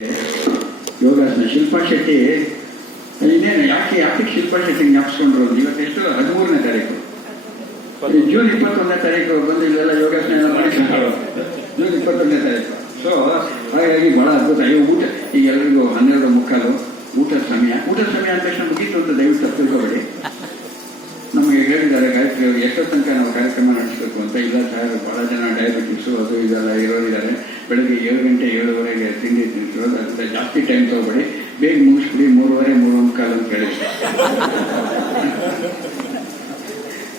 ಯೋಗಾಸನ ಶಿಲ್ಪಾ ಶೆಟ್ಟಿ ಇನ್ನೇನು ಯಾಕೆ ಶಿಲ್ಪಾ ಶೆಟ್ಟಿ ಜ್ಞಾಪಿಸ್ಕೊಂಡ್ರು ಇವತ್ತು ಎಷ್ಟು 13ನೇ ತಾರೀಕು ಜೂನ್ 21ನೇ ತಾರೀಕು ಬಂದು ಇಲ್ಲೆಲ್ಲ ಯೋಗಾಸನ ಎಲ್ಲ ಮಾಡಿಕೊಂಡು ಜೂನ್ 21ನೇ ತಾರೀಕು. ಸೊ ಹಾಗಾಗಿ ಬಹಳ ಅದ್ಭುತ. ಊಟ ಈಗ ಎಲ್ರಿಗೂ 12:15 ಊಟದ ಸಮಯ ಅಂದ ತಕ್ಷಣ ಮುಗೀತು ಅಂತ ದಯವಿಟ್ಟು ತಿಳ್ಕೊಬೇಡಿ. ನಮಗೆ ಹೇಳಿದ್ದಾರೆ ಗಾಯತ್ರಿ ಅವರು ಎಷ್ಟೋ ತನಕ ನಾವು ಕಾರ್ಯಕ್ರಮ ನಡೆಸಬೇಕು ಅಂತ. ಇಲ್ಲ ಸರ್, ಬಹಳ ಜನ ಡಯಾಬಿಟಿಸು ಅದು ಇದೆಲ್ಲ ಇರೋರಿದ್ದಾರೆ. ಬೆಳಗ್ಗೆ 7 ಗಂಟೆ 7:30 ತಿಂಡಿ ತಿಂತಿರೋದು, ಅದರಿಂದ ಜಾಸ್ತಿ ಟೈಮ್ ತಗೋಬೇಡಿ, ಬೇಗ ಮುಗಿಸ್ಬಿಡಿ, 3:30 3:15 ಅಂತ ಹೇಳಿ.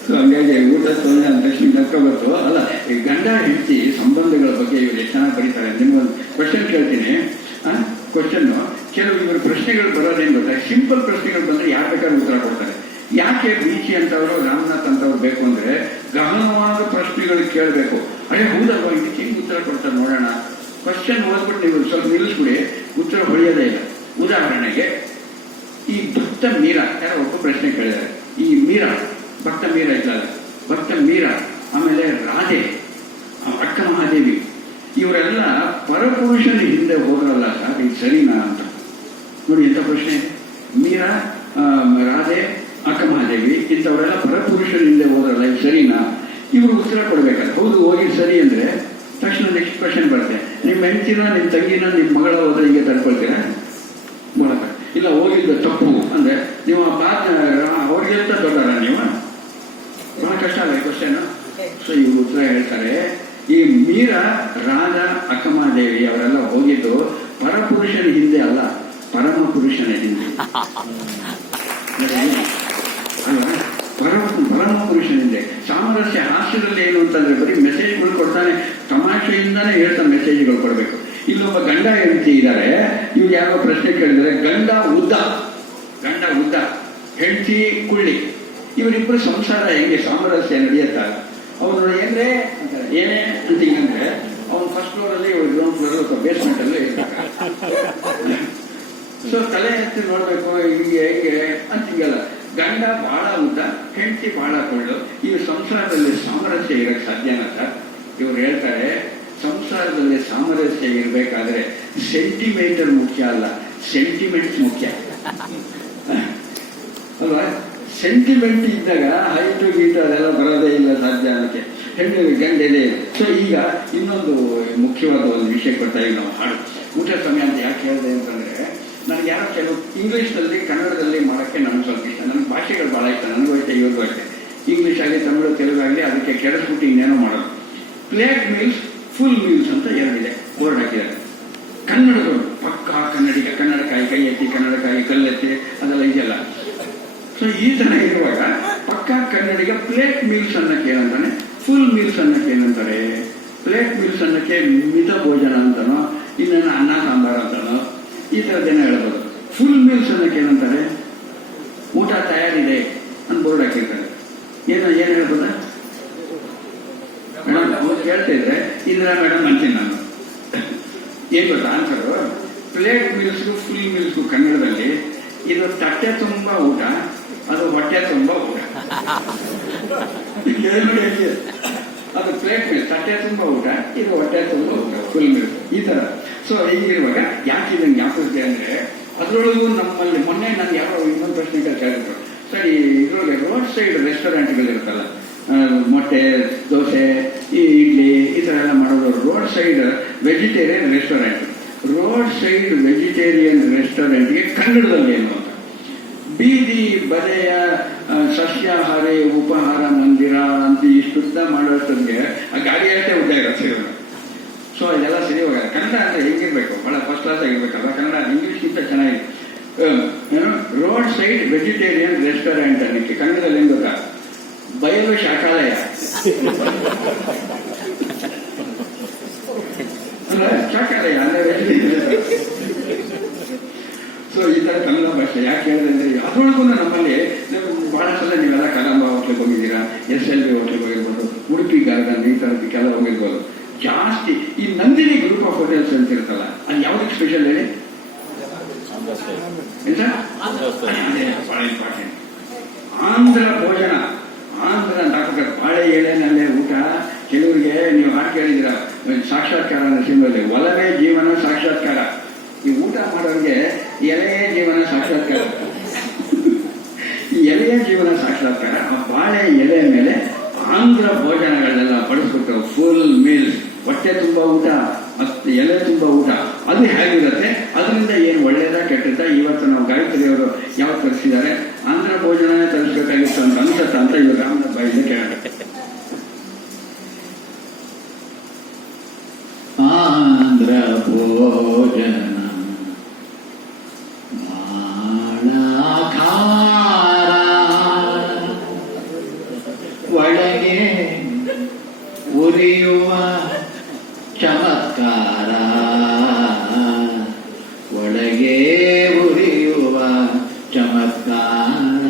ಸೊ ಹಂಗಾಗಿ ಊಟದ ತೊಂದರೆ ಅಂತ ತಕ್ಷಣ ನಡ್ಕೋಬೇಕು. ಅಲ್ಲ, ಈ ಗಂಡ ಹೆಂಡತಿ ಸಂಬಂಧಗಳ ಬಗ್ಗೆ ಇವರು ಎಷ್ಟು ಚೆನ್ನಾಗಿ ಬರೀತಾರೆ. ನಿಮ್ಗೊಂದು ಕ್ವಶನ್ ಕೇಳ್ತೀನಿ. ಕ್ವಶನ್ ಕೆಲವು ಇವರು ಪ್ರಶ್ನೆಗಳು ಬರೋದೇನು ಗೊತ್ತಾ, ಸಿಂಪಲ್ ಪ್ರಶ್ನೆಗಳು ಬಂದ್ರೆ ಯಾರು ಬೇಕಾದ್ರೂ ಉತ್ತರ ಕೊಡ್ತಾರೆ. ಯಾಕೆ ಬೀಚಿ ಅಂತವರು ರಾಮನಾಥ್ ಅಂತವ್ರು ಬೇಕು ಅಂದ್ರೆ ಗಹನವಾದ ಪ್ರಶ್ನೆಗಳು ಕೇಳಬೇಕು. ಅದೇ ಹೌದಲ್ವಾ, ಇದಕ್ಕೆ ಹಿಂಗೆ ಉತ್ತರ ಕೊಡ್ತಾರೆ ನೋಡೋಣ. ಕ್ವಶನ್ ಓದ್ಬಿಟ್ಟು ನೀವು ಸ್ವಲ್ಪ ನಿಲ್ಲಿಸ್ಬಿಡಿ, ಉತ್ತರ ಹೊಳೆಯೋದೇ ಇಲ್ಲ. ಉದಾಹರಣೆಗೆ ಈ ಭಕ್ತ ಮೀರಾ ಯಾರೋ ಒಬ್ಬ ಪ್ರಶ್ನೆ ಕೇಳಿದ್ದಾರೆ. ಈ ಮೀರಾ ಭಕ್ತ ಮೀರಾ ಇದ್ದಲ್ಲ, ಭಕ್ತ ಮೀರಾ, ಆಮೇಲೆ ರಾಧೆ, ಅಕ್ಕ ಮಹಾದೇವಿ, ಇವರೆಲ್ಲ ಪರಪುರುಷನ ಹಿಂದೆ ಹೋದ್ರಲ್ಲ ಸರ್, ಇದು ಸರಿನಾ ಅಂತ ನೋಡಿ. ಎಂತ ಪ್ರಶ್ನೆ. ಮೀರಾ, ರಾಧೆ, ಅಕ್ಕ ಮಹಾದೇವಿ ಇಂಥವರೆಲ್ಲ ಪರಪುರುಷನ ಹಿಂದೆ ಹೋದ್ರಲ್ಲ, ಇದು ಸರಿನಾ? ಇವರು ಉತ್ತರ ಕೊಡ್ಬೇಕಾದ್ರೆ ಹೌದು ಹೋಗಿ ಸರಿ ಅಂದ್ರೆ ತಕ್ಷಣ ನೆಕ್ಸ್ಟ್ ಕ್ವಶನ್ ಬರುತ್ತೆ. ನಿಮ್ಮ ಹೆಂಡತಿನ, ನಿಮ್ಮ ತಂಗಿನ, ನಿಮ್ಮ ಮಗಳ ಹೋದ್ರೆ ಹೀಗೆ ತಡ್ಕೊಳ್ತೀರಾ? ಮೂಲಕ ಇಲ್ಲ, ಹೋಗಿದ್ದು ತಪ್ಪು ಅಂದ್ರೆ ನೀವು ಅವ್ರಿಗಿಂತ ದೊಡ್ಡರ ನೀವು? ಬಹಳ ಕಷ್ಟ ಅಲ್ಲ ಈ ಕ್ವಶನ್. ಸೊ ಇವ್ರು ಉತ್ತರ ಹೇಳ್ತಾರೆ, ಈ ಮೀರಾ, ರಾಧಾ, ಅಕ್ಕಮಹಾದೇವಿ ಅವರೆಲ್ಲ ಹೋಗಿದ್ದು ಪರಪುರುಷನ ಹಿಂದೆ ಅಲ್ಲ, ಪರಮ ಪುರುಷನ ಹಿಂದೆ ಅಲ್ವಾ? ಪರಮ ಪುರುಷನ ಹಿಂದೆ. ಸಾಮರಸ್ಯ ಹಾಸ್ಯದಲ್ಲಿ ಏನು ಅಂತಂದ್ರೆ ಬರೀ ಮೆಸೇಜ್ಗಳು ಕೊಡ್ತಾನೆ, ತಮಾಷೆಯಿಂದಾನೇ ಹೇಳ್ತಾನೆ ಮೆಸೇಜ್ಗಳು ಕೊಡ್ಬೇಕು. ಇಲ್ಲೊಬ್ಬ ಗಂಡ ಹೆಂಡತಿ ಇದ್ದಾರೆ. ಇವ್ರು ಯಾರೋ ಪ್ರಶ್ನೆ ಕೇಳಿದರೆ, ಗಂಡ ಉದ್ದ, ಹೆಂಡತಿ ಕುಳ್ಳಿ, ಇವರಿಬ್ಬರು ಸಂಸಾರ ಹೆಂಗೆ ಸಾಮರಸ್ಯ ನಡೆಯುತ್ತಾ? ಅವ್ರು ಏನ್ರೆ ಅಂತಾರೆ, ಏನೇ ಅಂತ ಹಿಂಗಂದ್ರೆ ಅವ್ನು ಫಸ್ಟ್ ಫ್ಲೋರ್ ಅಲ್ಲಿ, ಇವ್ರು ಗ್ರೌಂಡ್ ಫ್ಲೋರ್ ಅಥವಾ ಬೇಸ್ಮೆಂಟ್ ಅಲ್ಲಿ ಇರ್ತಾರೆ. ಸೊ ತಲೆ ಎತ್ತಿ ನೋಡ್ಬೇಕು, ಹೀಗೆ ಹೇಗೆ ಅಂತ ಹಿಂಗಲ್ಲ. ಗಂಡ ಬಹಳ ಉದ್ದ, ಹೆಂಡತಿ ಬಹಳ ಕೊಳ್ಳು, ಈ ಸಂಸಾರದಲ್ಲಿ ಸಾಮರಸ್ಯ ಇರಕ್ಕೆ ಸಾಧ್ಯನಾ ಸರ್? ಇವ್ರು ಹೇಳ್ತಾರೆ, ಸಂಸಾರದಲ್ಲಿ ಸಾಮರಸ್ಯ ಇರಬೇಕಾದ್ರೆ ಸೆಂಟಿಮೀಟರ್ ಮುಖ್ಯ ಅಲ್ಲ, ಸೆಂಟಿಮೆಂಟ್ಸ್ ಮುಖ್ಯ ಅಲ್ವಾ? ಸೆಂಟಿಮೆಂಟ್ ಇದ್ದಾಗ ಹೈಟು ಗೀಟು ಅದೆಲ್ಲ ಬರೋದೇ ಇಲ್ಲ, ಸಾಧ್ಯ ಅನ್ನಕ್ಕೆ. ಹೆಣ್ಣು ಗಂಡೇದೇ. ಸೊ ಈಗ ಇನ್ನೊಂದು ಮುಖ್ಯವಾದ ಒಂದು ವಿಷಯ ಕೊಡ್ತಾ ಈಗ ನಾವು ಹಾಡು ಊಟ ಸಮಯ ಅಂತ ಯಾಕೆ ಹೇಳಿದೆ ಅಂತಂದ್ರೆ, ನನಗೆ ಯಾರೋ ಕೆಲವು ಇಂಗ್ಲಿಷ್ನಲ್ಲಿ ಕನ್ನಡದಲ್ಲಿ ಮಾಡೋಕ್ಕೆ ನನಗೆ ಸ್ವಲ್ಪ ಇಷ್ಟ. ನನಗೆ ಭಾಷೆಗಳು ಭಾಳ ಇಷ್ಟ, ನನಗೂ ಅಷ್ಟೇ ಇವ್ರಿಗೂ ಅಷ್ಟೇ. ಇಂಗ್ಲೀಷ್ ಆಗಲಿ ತಮಿಳು ತೆಲುಗು ಆಗಲಿ ಅದಕ್ಕೆ ಕೆಡಿಸ್ಬಿಟ್ಟು ಇನ್ನೇನೋ ಮಾಡೋದು. ಪ್ಲೇಟ್ ಮೀಲ್ಸ್, ಫುಲ್ ಮೀಲ್ಸ್ ಅಂತ ಎರಡಿದೆ, ಬೋರ್ಡ್ ಹಾಕಿದ್ದಾರೆ. ಕನ್ನಡದವರು ಪಕ್ಕಾ ಕನ್ನಡಿಗ, ಕನ್ನಡಕಾಯಿ ಕೈ ಎತ್ತಿ, ಕನ್ನಡಕಾಯಿ ಕಲ್ಲೆತ್ತಿ ಅದೆಲ್ಲ ಇದೆಯಲ್ಲ. ಸೊ ಈ ತರ ಇರುವಾಗ ಪಕ್ಕಾ ಕನ್ನಡಿಗ ಪ್ಲೇಟ್ ಮೀಲ್ಸ್ ಅನ್ನಕ್ಕೆ ಏನಂತಾನೆ, ಫುಲ್ ಮೀಲ್ಸ್ ಅನ್ನಕ್ಕೆ ಏನಂತಾರೆ? ಪ್ಲೇಟ್ ಮೀಲ್ಸ್ ಅನ್ನಕ್ಕೆ ಮಿತ ಭೋಜನ ಅಂತನೋ, ಇನ್ನೇನು ಅನ್ನ ಸಾಂಬಾರ್ ಅಂತನೋ, ಈ ತರದ್ದೇನೋ ಹೇಳ್ಬೋದು. ಫುಲ್ ಮೀಲ್ಸ್ ಅನ್ನಕ್ಕೆ ಏನಂತಾರೆ? ಊಟ ತಯಾರಿದೆ ಅಂತ ಬೋರ್ಡ್ ಹಾಕಿರ್ತಾರೆ. ಏನು ಹೇಳ್ಬೋದ ಮೇಡಮ್? ಅವ್ರು ಕೇಳ್ತಾ ಇದ್ರೆ ಇಂದಿರಾ ಮೇಡಮ್ ಅಂತೀನಿ ನಾನು. ಏನ್ ಗೊತ್ತಾ ಆನ್ಸರು? ಪ್ಲೇಟ್ ಮೀಲ್ಸ್ಗೂ ಫುಲ್ ಮೀಲ್ಸ್ಗೂ ಕನ್ನಡದಲ್ಲಿ ಇದು ತಟ್ಟೆ ತುಂಬಾ ಊಟ, ಅದು ಹೊಟ್ಟೆ ತುಂಬಾ ಊಟ. ಅದು ಪ್ಲೇಟ್ ಮೀಲ್, ತಟ್ಟೆ ತುಂಬಾ ಊಟ, ಇದು ಹೊಟ್ಟೆ ತುಂಬಾ ಊಟ, ಫುಲ್ ಮೀಲ್ಸ್ ಈ ತರ. ಸೊ ಹೀಗಿರುವಾಗ ಯಾಕೆ ಇದನ್ನು ಜ್ಞಾಪಿಸುತ್ತೆ ಅಂದ್ರೆ, ಅದರೊಳಗೂ ನಮ್ಮಲ್ಲಿ ಮೊನ್ನೆ ನಾನು ಯಾರೋ ಇನ್ನೊಂದು ಪ್ರಶ್ನೆ ಕೇಳಿದ್ರು. ಸರಿ, ಇದರೊಳಗೆ ರೋಡ್ ಸೈಡ್ ರೆಸ್ಟೋರೆಂಟ್ಗಳಿರುತ್ತಲ್ಲ, ಮೊಟ್ಟೆ, ದೋಸೆ, ಈ ಇಡ್ಲಿ ಈ ತರ ಎಲ್ಲ ಮಾಡೋದು. Road side vegetarian restaurant, road side vegetarian ರೆಸ್ಟೋರೆಂಟ್ಗೆ ಕನ್ನಡದಲ್ಲಿ ಏನು ಅಂತ? ಬೀದಿ ಬದೆಯ ಸಸ್ಯಾಹಾರಿ ಉಪಹಾರ ಮಂದಿರ ಅಂತ ಇಷ್ಟುದ್ದ ಮಾಡೋಷ್ಟೊಂದಿಗೆ ಆ ಗಾಡಿ ಅಷ್ಟೇ ಉದ್ದ ಇರುತ್ತೆ. ಸೊ ಇದೆಲ್ಲ ಸರಿ ಹೋಗ. ಕನ್ನಡ ಅಂದ್ರೆ ಹೇಗಿರ್ಬೇಕು, ಬಹಳ ಫಸ್ಟ್ ಕ್ಲಾಸ್ ಆಗಿರ್ಬೇಕಲ್ಲ ಕನ್ನಡ. ಇಂಗ್ಲಿಷ್ಗಿಂತ ಚೆನ್ನಾಗಿದೆ. ಏನು ರೋಡ್ ಸೈಡ್ ವೆಜಿಟೇರಿಯನ್ ರೆಸ್ಟೋರೆಂಟ್ ಅನ್ನಕ್ಕೆ ಕನ್ನಡದಲ್ಲಿ ಏನ್ ಗೊತ್ತಾ? ಬಯಲು ಶಾಖಾಲಯ. ಶಾಖಾಲಯ ಅಂದ್ರೆ ವೆಜಿಟೇರಿಯನ್. ಸೊ ಈ ತರ ಕನ್ನಡ ಭಾಷೆ ಯಾಕೆ ಹೇಳಿದ್ರೆ ಅಂದ್ರೆ, ಅದ್ರೊಳಗೂ ನಮ್ಮಲ್ಲಿ ಬಹಳ ಸಲ ನೀವೆಲ್ಲ ಕದಂಬ ಹೋಟ್ಲಿಗೆ ಹೋಗಿದ್ದೀರಾ, SLV ಹೋಟ್ಲಿಗೆ ಹೋಗಿರ್ಬೋದು, ಉಡುಪಿ ಗಾರ್ಡನ್ ಈ ತರದಕ್ಕೆಲ್ಲ ಹೋಗಿರ್ಬೋದು. ಜಾಸ್ತಿ ಈ ನಂದಿನಿ ಗ್ರೂಪ್ ಆಫ್ ಹೋಟೆಲ್ಸ್ ಅಂತ ಇರುತ್ತಲ್ಲ, ಅದು ಯಾವ್ದಕ್ಕೆ ಸ್ಪೆಷಲ್ ಹೇಳಿ? ಬಹಳ ಇಂಪಾರ್ಟೆಂಟ್. ಆಂಧ್ರ ಭೋಜನ, ಆಂಧ್ರ ಅಂತ ಬಾಳೆ ಎಳೆನಲ್ಲೇ ಊಟ. ಕೆಲವರಿಗೆ ನೀವು ಹಾಡು ಕೇಳಿದಿರ, ಸಾಕ್ಷಾತ್ಕಾರ ನರಸಿಂಹದಲ್ಲಿ ಒಲವೇ ಜೀವನ ಸಾಕ್ಷಾತ್ಕಾರ. ಈ ಸಾಕ್ಷಾತ್ಕಾರ. ಈ ಎಲೆಯ ಜೀವನ ಸಾಕ್ಷಾತ್ಕಾರ. ಆ ಬಾಳೆ ಎಲೆ ಮೇಲೆ ಆಂಧ್ರ ಭೋಜನಗಳನ್ನೆಲ್ಲ ಬಡಿಸ್ಬಿಟ್ಟು ಫುಲ್ ಮೀಲ್ಸ್, ಹೊಟ್ಟೆ ತುಂಬ ಊಟ, ಮತ್ತೆ ಎಲೆ ತುಂಬ ಊಟ, ಅದು ಹೇಗಿರುತ್ತೆ, ಅದರಿಂದ ಏನು ಒಳ್ಳೇದ ಕೆಟ್ಟದ, ಇವತ್ತು ನಾವು ಗಾಯತ್ರಿ ಅವರು ಯಾವ್ದು ತರಿಸಿದ್ದಾರೆ, ಆಂಧ್ರ ಭೋಜನ ತರಿಸ್ಬೇಕಾಗಿತ್ತು ಅಂತ ಅನ್ಸತ್ತ ಅಂತ ಇವರು ರಾಮನಾಥ್ ಬಾಯಿಂದ ಕೇಳೋಣ. ಆಂಧ್ರ ಭೋಜನ ಖಾರ, ಒಳಗೆ ಉರಿಯುವ ಚಮತ್ಕಾರ, ಒಳಗೆ ಉರಿಯುವ ಚಮತ್ಕಾರ.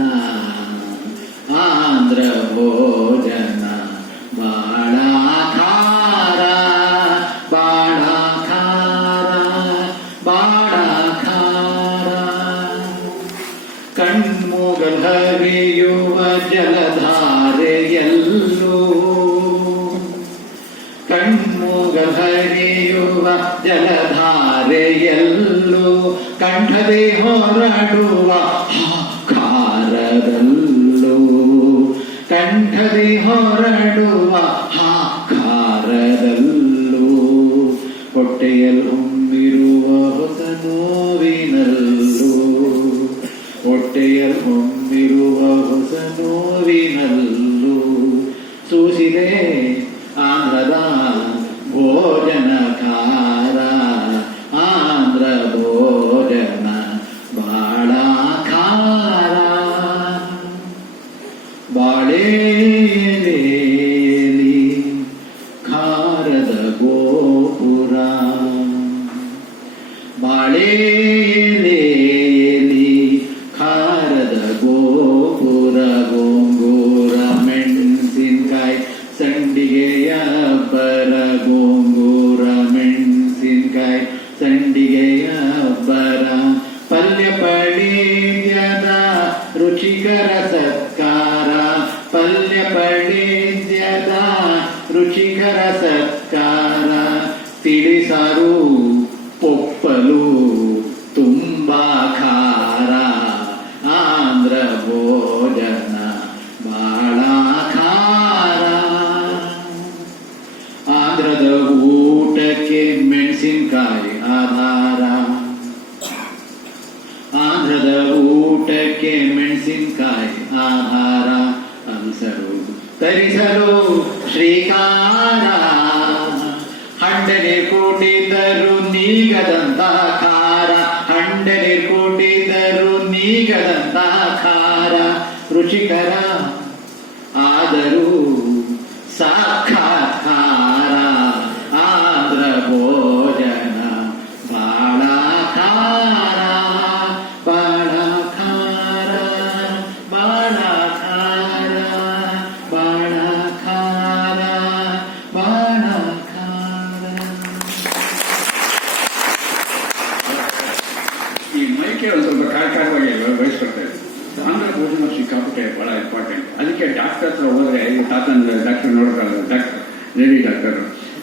ಆಂಧ್ರ ಭೋಜನ ಬಾಳ ಖಾರ, ಬಾಳ ಖಾರ, ಬಾಳ ಖಾರ. ಕಣ್ಮುಗಲ್ ಹರಿಯುವ ಜಲಧಾರೆಯಲ್ಲೂ, ಕಣ್ಮುಗಲ್ ಹರಿಯುವ ಜಲಧಾರೆಯಲ್ಲೂ, ಕಂಠದೆ ಹೊರಡುವ ಖಾರದಲ್ಲೂ, ಕಂಠದೆ ಹೊರಡುವ ಖಾರದಲ್ಲೂ, ಹೊಟ್ಟೆಯಲ್ಲಿ ಹೊಮ್ಮಿರುವ ಹೊಸ ನೋವಿನಲ್ಲೂ, ಹೊಟ್ಟೆಯಲ್ಲಿ ಹೊಮ್ಮಿರುವ ಹೊಸ ನೋವಿನಲ್ಲೂ ಸೂಸಿದೆ ಆಂಧ್ರದ ಭೋಜನ ಖಾರ. ಆಂಧ್ರ ಭೋಜನ ಬಾಳ ಖಾರ. ಬಾಳೆಯಲ್ಲಿ ಖಾರದ ಗೋಪುರ, ಬಾಳೆಯಲ್ಲಿ ಖಾರದ ಗೋಪುರ, ಗೋಂಗೂರ ಮೆಣಸಿನ್ಕಾಯಿ ಸಂಡಿಗೆಯ ಅಬ್ಬರ, ಗೋಂಗೂರ ಮೆಣಸಿನ್ಕಾಯಿ ಸಂಡಿಗೆಯ ಅಬ್ಬರ. ಪಲ್ಯ ಪಳೀದ್ಯದ ರುಚಿಕರ ಸತ್ಕಾರ, ಪಲ್ಯ ಪಳೀದ್ಯದ ರುಚಿಕರ ಸತ್ಕಾರ. ತಿಳಿಸಾರು ಪೊಪ್ಪಲು ತುಂಬಾ ಖಾರ. ಆಂಧ್ರ ಭೋಜನ ಬಾಳ ಖಾರ. ಆಂಧ್ರದ ಊಟಕ್ಕೆ ಮೆಣಸಿನ್ಕಾಯಿ ಆಧಾರ, ಆಂಧ್ರದ ಊಟಕ್ಕೆ ಮೆಣಸಿನ್ಕಾಯಿ ಆಧಾರ. ಅಲ್ಸರು ತರಿಸಲು ಶ್ರೀಕಾರ, ಹಂಡನೆ ಕೂಟಿದ್ದರು ನೀಗದಂತಹ ಖಾರ, ಹಂಡನೆ ಕೂಟಿದ್ದರು ನೀಗದಂತಹ ಖಾರ. ರುಚಿಕರ ಆದರೂ ಸಾಕ್ಷಾತ್ಕಾರ. ಆಂಧ್ರ ಭೋಜನ ಬಾಳ ಖಾರ, ಬಾಳ ಖಾರ, ಬಾಳ ಖಾರ, ಬಾಳ ಖಾರ, ಬಾಳ ಖಾರ. ಈ ಮೈಕೆ ಒಂದು ಸ್ವಲ್ಪ ಕಾರವಾಗಿ ವಹಿಸ್ಕೊಡ್ತಾ ಇದೆ. ಆಂಧ್ರ ಭೋಜನ ಸಿಕ್ಕಾಪಟ್ಟೆ ಬಹಳ ಇಂಪಾರ್ಟೆಂಟ್. ಅದಕ್ಕೆ ಡಾಕ್ಟರ್ ಹತ್ರ ಹೋದ್ರೆ, ಈಗ ತಾತನ ಡಾಕ್ಟರ್ ನೋಡ್ತಾರೆ, ಡಾಕ್ಟರ್ ಲೇಡಿ ಡಾಕ್ಟರ್,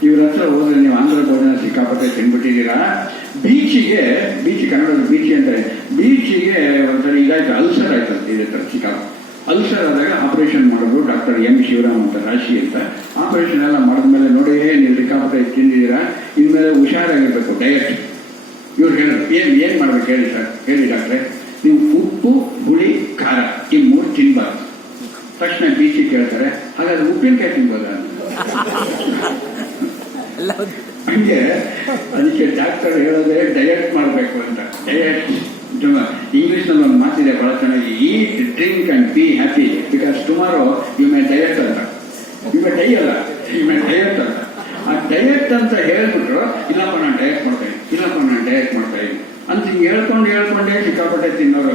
ಇವ್ರ ಹತ್ರ ಹೋದ್ರೆ ನೀವು ಆಂಧ್ರ ಭೋಜನ ಸಿಕ್ಕಾಪಟ್ಟೆ ತಿನ್ಬಿಟ್ಟಿದ್ದೀರಾ. ಬೀಚಿಗೆ, ಬೀಚ್ ಕನ್ನಡದ ಬೀಚಿ ಅಂತಾರೆ, ಬೀಚಿಗೆ ಒಂಥರ ಇದಾಯ್ತು, ಅಲ್ಸರ್ ಆಯ್ತು ಅಂತ ಇದೆ ತರ ಸಿಕ್ಕಾಪ. ಅಲ್ಸರ್ ಆದಾಗ ಆಪರೇಷನ್ ಮಾಡೋದು ಡಾಕ್ಟರ್ ಎಂ ಶಿವರಾಮ್ ಅಂತ, ರಾಶಿ ಅಂತ. ಆಪರೇಷನ್ ಎಲ್ಲ ಮಾಡಿದ್ಮೇಲೆ ನೋಡಿ, ನೀವು ಸಿಕ್ಕಾಪಟ್ಟೆ ತಿಂದಿದ್ದೀರಾ, ಇನ್ಮೇಲೆ ಹುಷಾರಾಗಿರ್ಬೇಕು, ಡಯಟ್. ಇವ್ರು ಹೇಳೋದು ಏನ್ ಮಾಡ್ಬೇಕು ಹೇಳಿ ಸರ್, ಹೇಳಿ ಡಾಕ್ಟ್ರೆ, ನೀವು ಉಪ್ಪು ಹುಳಿ ಖಾರ ಈ ಮೂರು ತಿನ್ಬಾರ್ದು. ತಕ್ಷಣ ಬೀಚಿ ಕೇಳ್ತಾರೆ, ಹಾಗಾದ್ರೆ ಉಪ್ಪಿನಕಾಯಿ ತಿನ್ಬೋದ? ಹಂಗೆ ಅದಕ್ಕೆ ಡಾಕ್ಟರ್ ಹೇಳೋದೇ ಡಯಟ್ ಮಾಡಬೇಕು ಅಂತ. ಡಯಟ್ ಇಂಗ್ಲಿಷ್ ನಲ್ಲಿ ಒಂದು ಮಾತಿದೆ ಬಹಳ ಚೆನ್ನಾಗಿ, eat drink and be happy because tomorrow you may diet ಅಂತ. ಯು ಮೇ ಡೈ ಅಲ್ಲ, ಯು ಮೇ ಡಯಟ್ ಅಂತ. ಆ ಡಯಟ್ ಅಂತ ಹೇಳ್ಬಿಟ್ರು, ಇಲ್ಲಪ್ಪ ನಾನು ಡಯಟ್ ಮಾಡ್ತಾ ಇದ್ದೀನಿ, ಇಲ್ಲಪ್ಪ ನಾನು ಡಯಟ್ ಮಾಡ್ತಾ ಇದ್ದೀನಿ ಅಂತ ಹಿಂಗೆ ಹೇಳ್ಕೊಂಡೇ ಸಿಕ್ಕಾಪಟ್ಟೆ ತಿನ್ನೋರು